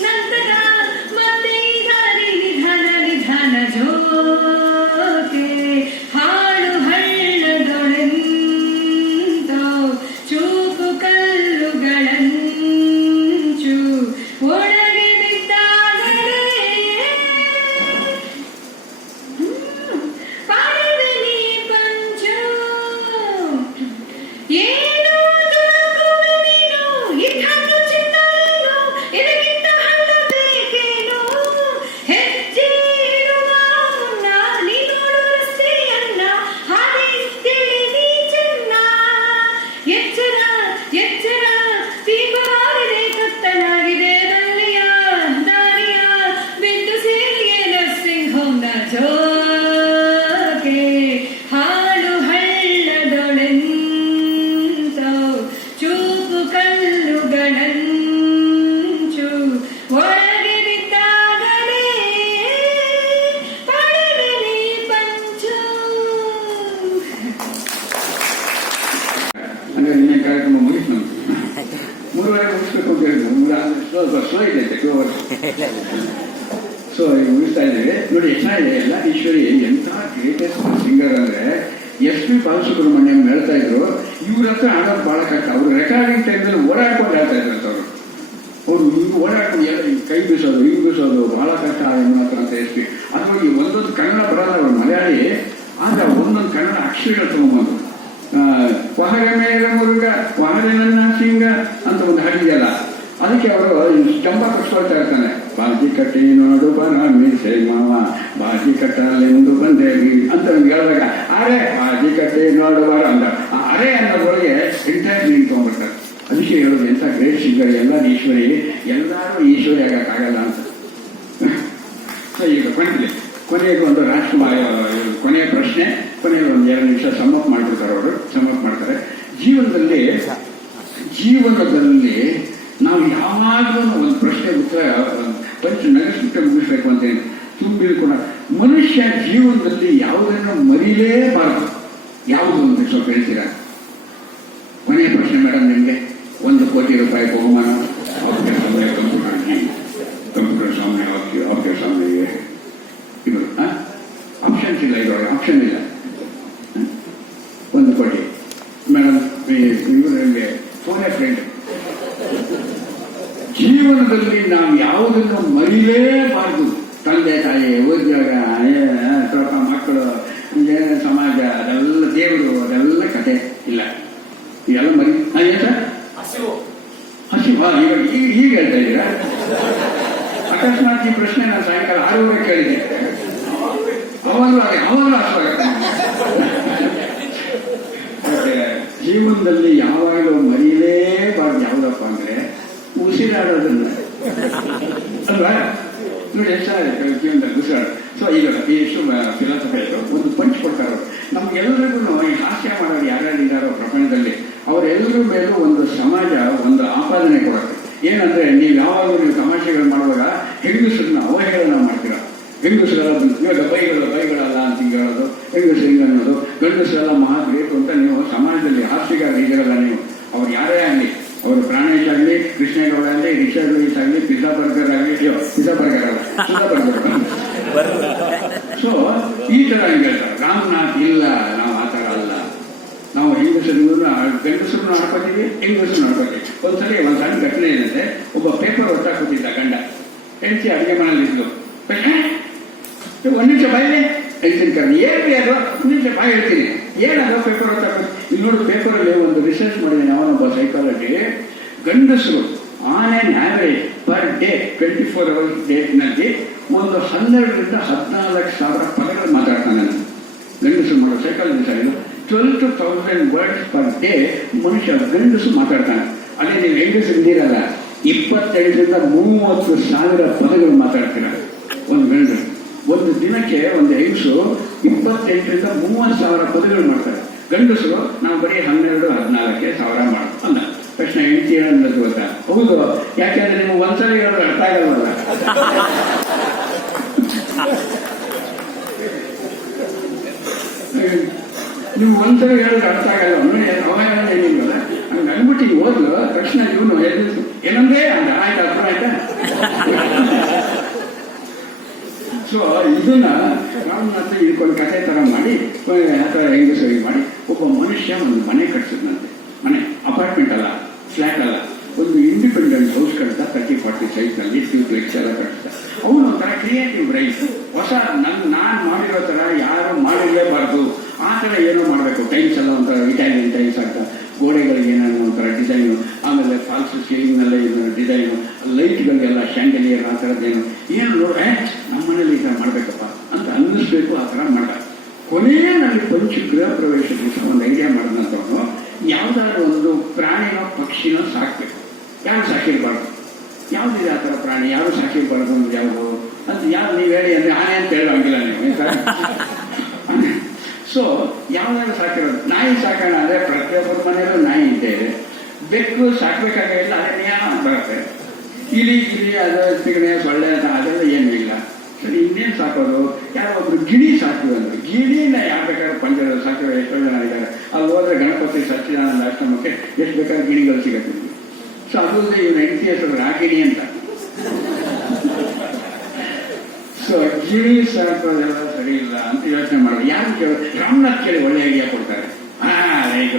ನಂತರ ಮತ್ತೆ ಈ ದಾರಿ ನಿಧಾನ ನಿಧಾನ. ಜೋಕೆ ಹಾಡು ಹಳ್ಳದೊಳೆಂದು ಚೂಪು ಕಲ್ಲುಗಳಂಚು, ಒಳಗೆ ಬಿದ್ದಾಗಲೇ ಪಡೆದಲಿ ಪಂಚು. ಏನು ದೊರಕುವೆ ನೀನು ಇದ್ದಂದು ಚಿನ್ನವೇನು, ಇದಕ್ಕಿಂತ ಹಳ್ಳ ಬೇಕೇನು? ಹೆಜ್ಜೆ ಇಡುವ ಮುನ್ನ ನೀ ನೋಡು ರಸ್ತೆಯನ್ನ, ಹಾಗೆ ತಿಳಿದಿ ಚೆನ್ನ. ಎಚ್ಚರ ಎಚ್ಚರ ದೀಪವಾಗಿದೆ, ಕತ್ತಲಾಗಿದೆ ಬಲ್ಲಿಯ ದಾರಿಯ, ಬಿದ್ದು ಸೇರಿಗೆ ನರ್ಸಿಂಗ್ ಹೋಮ್ನ. ಜೋಗೆ ಹಾಡು ಹಳ್ಳದೊಳೆಂದು ಚೂಪು ಕಲ್ಲುಗಳಂಚು, ಒಳಗೆ ಬಿದ್ದಾಗಲೇ ಪಡೆದಲಿ ಪಂಚು. ಅಂದ್ರೆ ನಿನ್ನೆ ಕಾರ್ಯಕ್ರಮ ಮುಗಿಸ್ತು. 3:30 ಮುಗಿಸ್ಬೇಕು ಅಂತ ಹೇಳಿದ್ರು. ಸ್ವಲ್ಪ ಸ್ಲೋ ಇದೆ ಅಂತೆ ಕ್ಲೋವರ್. ಸೊ ಮುಗಿಸ್ತಾ ಇದ್ದೇವೆ ನೋಡಿ. ಚೆನ್ನಾಗಿದೆ ಎಲ್ಲ. ಈಶ್ವರಿ ಎಂಥ ಗ್ರೇಟೆಸ್ಟ್ ಸಿಂಗರ್ ಅಂದ್ರೆ ಎಸ್ ಪಿ ಬಾಲಸುಬ್ರಹ್ಮಣ್ಯಂ ಹೇಳ್ತಾ ಇದ್ರು, ಇವ್ರ ಹತ್ರ ಹಾಡೋದು ಬಹಳ ಕಷ್ಟ. ಅವರು ರೆಕಾರ್ಡಿಂಗ್ ಟೈಮ್ನಲ್ಲಿ ಓಡಾಡ್ಕೊಂಡು ಹೇಳ್ತಾ ಇದ್ರಂತ ಅವರು ಹಿಂಗೆ ಓಡಾಡ್ಕೊಂಡು ಎಲ್ಲ ಕೈ ಬೀಸೋದು ಹಿಂಗೆ ಬೀಸೋದು ಬಹಳ ಕಷ್ಟ ಮಾತ್ರ ಅಂತ ಎಸ್ ಪಿ. ಅಥವಾ ಈ ಒಂದೊಂದು ಕನ್ನಡ ಬರಲ್ಲ ಅವರು ಮಲಯಾಳಿ, ಆದ್ರೆ ಒಂದೊಂದು ಕನ್ನಡ ಅಕ್ಷರಗಳು ತಗೊಂಬಂದು ವಹರ ಮೇರ ಮುರುಗ ವಹರ ನನ್ನ ಸಿಂಗ ಅಂತ ಒಂದು ಹಾಡಿದೆಯಲ್ಲ, ಅದಕ್ಕೆ ಅವರು ಚಂಬ ಕಟ್ಕೊಳ್ತಾ ಇರ್ತಾನೆ. ಬಾಜಿ ಕಟ್ಟಿ ನೋಡು ಬರ ಮೀಸೆ ಮಾವ, ಬಾಜಿ ಕಟ್ಟಲೆಂದು ಬಂದೇವಿ ಅಂತ ಹೇಳಿದಾಗ ಅರೆ ಬಾಜಿ ಕಟ್ಟಿ ನೋಡು ಬರ ಅಂತ ಅರೆ ಅನ್ನೋದ್ರೊಳಗೆ ಎಂಟೈರ್ ನೀರು ತಗೊಂಡ್ಬಿಡ್ತಾರೆ. ಅದಕ್ಕೆ ಹೇಳೋದು ಎಂಥ ಗ್ರೇಟ್ ಸಿಂಗರ್. ಎಲ್ಲರೂ ಈಶ್ವರಿ, ಎಲ್ಲರೂ ಈಶ್ವರಿ ಆಗಕ್ಕಾಗಲ್ಲ ಅಂತ. ಈಗ ಕೊನೆಗೆ ಒಂದು ರಾಜ್ಕುಮಾರ್ ಕೊನೆಯ ಪ್ರಶ್ನೆ, ಕೊನೆಗೆ ಒಂದು 2 ನಿಮಿಷ ಸಮಪ್ ಮಾಡ್ಬಿಡ್ತಾರೆ ಅವರು. ಸಮಪ್ ಮಾಡ್ತಾರೆ. ಜೀವನದಲ್ಲಿ ನಾವು ಯಾವಾಗಲೂ ಒಂದು ಪ್ರಶ್ನೆ ಉತ್ತರ ಪಂಚು ನಗಿಸ್ಬಿಟ್ಟು ಮುಗಿಸ್ಬೇಕು ಅಂತ ತುಂಬಿದ್ರು ಕೂಡ ಮನುಷ್ಯ ಜೀವನದಲ್ಲಿ ಯಾವುದನ್ನು ಮರೀಲೇಬಾರದು. ಯಾವುದು ಅಂತ ಸ್ವಲ್ಪ ಹೇಳ್ತೀರಾ? ಕೊನೆಯ ಪ್ರಶ್ನೆ ಮೇಡಮ್ ನಿಮಗೆ. 1 ಕೋಟಿ ರೂಪಾಯಿ ಬಹುಮಾನ, आपके सामने कंप्यूटर सामने आपके सामने ये ಇವರು ಆಪ್ಷನ್ಸ್ ಇಲ್ಲ, ಇವಾಗ ಆಪ್ಷನ್ ಇಲ್ಲ. 1 ಕೋಟಿ ಮೇಡಮ್. ಇವರಿಗೆ ಫೋನೇ ಫ್ರೆಂಡ್. ಜೀವನದಲ್ಲಿ ನಾವು ಯಾವುದನ್ನು ಮರಿಲೇಬಾರದು. ತಂದೆ ತಾಯಿ, ಉದ್ಯೋಗ, ಸ್ವಲ್ಪ ಮಕ್ಕಳು, ಜನ ಸಮಾಜ ಅದೆಲ್ಲ ದೇವರು ಅದೆಲ್ಲ ಕತೆ ಇಲ್ಲ. ಇದೆಲ್ಲ ಮರಿ ಏನ್ ಸರ್ ಹಸಿವು ಇವಾಗ ಈಗ ಹೇಳ್ತಾ ಇದ್ದೀರಾ? ಅಕಸ್ಮಾತ್ ಈ ಪ್ರಶ್ನೆ ನಾನು ಸಾಯಂಕಾಲ 6:30 ಕೇಳಿದ್ದೆ, ಅವಾಗಲೂ ಹಸುವಾಗುತ್ತೆ. ಜೀವನದಲ್ಲಿ ಯಾವಾಗಲೂ ಮರೀಲೇಬಾರ್ದು ಯಾವುದಪ್ಪ ಅಂದ್ರೆ ಉಸಿರಾಡೋದನ್ನ ಅಲ್ವಾ? ನೋಡಿ ಎಷ್ಟು ಚೆನ್ನಾಗಿದೆ ಜೀವನದಲ್ಲಿ ಉಸಿರಾಡ. ಸೊ ಈಗ ಎಷ್ಟು ಫಿಲಾಸಫಿಯರು ಒಂದು ಪಂಚ್ ಕೊಡ್ತಾರೆ. ನಮ್ಗೆಲ್ಲರಿಗೂ ಈ ಹಾಸ್ಯ ಮಾಡೋರು ಯಾರ್ಯಾರು ಇದ್ದಾರೋ ಪ್ರಪಂಚದಲ್ಲಿ ಅವರೆಲ್ಲರ ಮೇಲೂ ಒಂದು ಸಮಾಜ ಒಂದು ಆಪಾದನೆ ಕೊಡುತ್ತೆ. ಏನಂದ್ರೆ ನೀವು ಯಾವಾಗಲೂ ನೀವು ತಮಾಷೆಗಳು ಮಾಡುವಾಗ ಹೆಂಗಸರನ್ನ ಅವಹೇಳನ ಮಾಡ್ತೀರ. ಹೆಂಗಸರೆಲ್ಲ ಇವಾಗ ಬೈಗಳಲ್ಲ ಅಂತ ಹೇಳೋದು, ಹೆಂಗಸರು ಹಿಂಗ ಅನ್ನೋದು, ಗಂಡಸರೆಲ್ಲ ಮಹಾ ಗ್ರೇಟ್ ಅಂತ ನೀವು ಸಮಾಜದಲ್ಲಿ ಹಾಸ್ಯಗಾರ ಇದ್ದಾರಲ್ಲ ನೀವು. ಅವ್ರು ಯಾರೇ ಆಗಲಿ, ಅವರು ಪ್ರಾಣೇಶ್ ಆಗಲಿ, ಕೃಷ್ಣೇಗೌಡ ಆಗಲಿ, ರಿಷಬ್ ಲೂಯಿಸ್ ಆಗಲಿ, ಪಿಜ್ಜಾ ಬರ್ಗರ್ ಆಗಲಿ, ಪಿಜ್ಜಾ ಬರ್ಗರ್ ಅಲ್ಲ ಪಿಜ್ಜಾ ಬರ್ಗರ್. ಸೊ ಈ ತರ ಹಂಗೆ ಹೇಳ್ತಾರೆ. ರಾಮನಾಥ್ ಇಲ್ಲ, ನಾವು ಆ ಥರ ಅಲ್ಲ. ನಾವು ಗಂಡಸರು ಆಡ್ಕೋತೀವಿ, ಹೆಂಗಸರು ಆಡ್ಕೋತೀವಿ. ಒಂದ್ಸರಿ ಒಂದ್ ಸಣ್ಣ ಘಟನೆ ಏನಂದ್ರೆ, ಒಬ್ಬ ಪೇಪರ್ ಒತ್ತಾ ಕೂತಿದ್ದ ಗಂಡ, ಹೆಂಡತಿ ಅಡಿಗೆ ಮನೇಲಿ ಇದ್ಲು. ಒಂದ್ ನಿಮಿಷ ಬಾಯಿಲೆ ಹೇಳ್ತೀನಿ ಕರ್ನಿ, ಏನ್ರಿ ಅದು? ಒಂದ್ ನಿಮಿಷ ಬಾಯಿ ಹೇಳ್ತೀನಿ. ಏನದು ಪೇಪರ್ ಓದ್ತಾ ಇಲ್ಲಿ ನೋಡು, ಪೇಪರಲ್ಲಿ ಒಂದು ರಿಸರ್ಚ್ ಮಾಡಿದ್ದೀನಿ ಅವನೊಬ್ಬ ಸೈಕಾಲಜಿ. ಗಂಡಸರು on on average per day 24 hours ಡೇನಲ್ಲಿ ಒಂದು 12,000 to 14,000 ಪದಗಳು ಮಾತಾಡ್ತಾನೆ. ಗಂಡಸರು ಮಾಡೋ ಸೈಕಾಲಜಿ ಸರ್ ಇದು. 12,000 words per day ಮನುಷ್ಯ ಗಂಡಸು ಮಾತಾಡ್ತಾನೆ. ಅದೇ ನೀವು ಹೆಂಗಸರು ಇದ್ದೀರಲ್ಲ, 25,000 to 30,000 ಪದಗಳು ಮಾತಾಡ್ತೀರ ಒಂದು ಗಂಡು. ಒಂದು ದಿನಕ್ಕೆ ಒಂದು ಹೆಂಗಸು 28,000 to 30,000 ಪದಗಳು ಮಾಡ್ತಾರೆ. ಗಂಡಸರು ನಾವು ಬರೀ 12,000-14,000 ಮಾಡ್ತೀವಿ ಅಲ್ಲ. ತಕ್ಷಣ ಹೆಂಡತಿ ಹೇಳೋದು ಗೊತ್ತಾ? ಹೌದು, ಯಾಕೆಂದ್ರೆ ನೀವು ಒಂದ್ಸಲ ಹೇಳೋದು ಅರ್ಥ ಆಗಲ್ವಲ್ಲ. ನೀವು ಒಂದ್ಸಲ ಹೇಳೋದು ಅರ್ಥ ಆಗಲ್ಲ. ಅವಹೇಳನ ಏನಿಲ್ವಲ್ಲ. ಹಂಗೆ ಅಂದ್ಬಿಟ್ಟು ಈಗ ಓದ್ಲು ತಕ್ಷಣ ಇವನು ಏನಂದ್ರೆ ಅಂತ ಆಯ್ತಾ, ಅರ್ಥ ಆಯ್ತಾ? ಸೊ ಇದನ್ನ ರಾಮನಾಥ್ ಇದಕ್ಕೊಂದು ಕಥೆ ತರ ಮಾಡಿ ಅಥವಾ ಹೆಂಗಸರಿ ಮಾಡಿ ಒಬ್ಬ ಮನುಷ್ಯ ಒಂದು ಮನೆ ಕಟ್ಸಿದ್ನಂತೆ. ಮನೆ ಅಪಾರ್ಟ್ಮೆಂಟ್ ಅಲ್ಲ, ಫ್ಲಾಟ್ ಅಲ್ಲ, ಒಂದು ಇಂಡಿಪೆಂಡೆಂಟ್ ಹೌಸ್ ಕಟ್ತಾ 30-40 ಸೈಜ್ನಲ್ಲಿ ಟ್ಯೂಬ್ಲೈಟ್ಸ್ ಎಲ್ಲ ಕಟ್ತಾ. ಅವನು ಒಂಥರ ಕ್ರಿಯೇಟಿವ್ ರೈಸ್, ಹೊಸ ನಾನ್ ಮಾಡಿರೋ ತರ ಯಾರು ಮಾಡಿರಲೇಬಾರ್ದು ಆ ತರ ಏನೋ ಮಾಡಬೇಕು. ಟೈಲ್ಸ್ ಎಲ್ಲ ಒಂಥರ ಇಟಾಲಿಯನ್ ಟೈಲ್ಸ್ ಆಗ್ತಾ, ಗೋಡೆಗಳಿಗೆ ಏನಾದ್ರು ಒಂಥರ ಡಿಸೈನು, ಆಮೇಲೆ ಫಾಲ್ಸ್ ಸೀಲಿಂಗ್ನಲ್ಲೇ ಡಿಸೈನು, ಲೈಟ್ಗಳಿಗೆಲ್ಲ ಶಾಂಡಲಿಯರ್ ಆ ಥರದ್ದೇನು ಏನು ನೋಡ್ರೆ ನಮ್ಮ ಮನೇಲಿ ಈ ಥರ ಮಾಡಬೇಕಪ್ಪ ಅಂತ ಅನ್ನಿಸ್ಬೇಕು. ಆ ಥರ ಮಾಡ ಕೊನೆಯಲ್ಲಿ ಗೃಹ ಪ್ರವೇಶ ದಿವಸ ಒಂದು ಐಡಿಯಾ ಮಾಡಿದಂಥವನು ಯಾವ್ದಾದ್ರು ಒಂದು ಪ್ರಾಣಿನೋ ಪಕ್ಷಿನೋ ಸಾಕ್ಬೇಕು. ಯಾರು ಸಾಕಿರ್ಬಾರ್ದು, ಯಾವ್ದಿದೆ ಆ ಥರ ಪ್ರಾಣಿ ಯಾರು ಸಾಕಿರ್ಬಾರ್ದು ಅಂದ್ರೆ ಯಾವುದು ಅಂತ ಯಾವ್ದು ನೀವು ಹೇಳಿ ಅಂದ್ರೆ ಆನೆ ಅಂತ ಹೇಳೋಂಗಿಲ್ಲ ನೀವು. ಸೊ ಯಾವ್ದಾದ್ರು ಸಾಕಿರೋದು, ನಾಯಿ ಸಾಕೋಣ ಅಂದ್ರೆ ಪ್ರತಿಯೊಬ್ಬರ ಮನೆಯಲ್ಲೂ ನಾಯಿ ಇದ್ದೇ ಇದೆ. ಬೆಕ್ಕು ಸಾಕ್ಬೇಕಾಗಿಲ್ಲ, ಅದೇ ನಿಯಮ ಬರುತ್ತೆ. ಇಲಿ ಅದು ಸಿಗಣೆ ಸೊಳ್ಳೆ ಅಂತ ಅದೆಲ್ಲ ಏನೂ ಇಲ್ಲ. ಸರಿ, ಇನ್ನೇನು ಸಾಕೋದು? ಯಾರೋ ಒಬ್ರು ಗಿಣಿ ಸಾಕಿದ್ರು ಅಂದ್ರೆ, ಗಿಣಿನ ಯಾರು ಬೇಕಾದ್ರೆ ಪಂಜರ ಸಾಕಿರೋ ಎಷ್ಟೋ ಜನ ಇದ್ದಾರೆ. ಅಲ್ಲಿ ಹೋದ್ರೆ ಗಣಪತಿ ಸಚ್ಚಿದಾನಂದ ಆಶ್ರಮಕ್ಕೆ ಎಷ್ಟು ಬೇಕಾದ್ರೆ ಗಿಣಿಗಳು ಸಿಗತ್ತೆ. ಸೊ ಅದು ಇವನ ಹೆಂಡತಿ ಹೆಸರು ರಾಗಿಣಿ ಅಂತ. ಸೊ ಗಿಣಿ ಸಾಕೋದೆಲ್ಲ ಸರಿ ಇಲ್ಲ ಅಂತ ಯೋಚನೆ ಮಾಡೋದು. ಯಾರು ಕೇಳೋದು? ರಾಮನಾಥ್ ಕೇಳಿ ಒಳ್ಳೆ ಐಡಿಯಾ ಕೊಡ್ತಾರೆ. ರೈಟ್,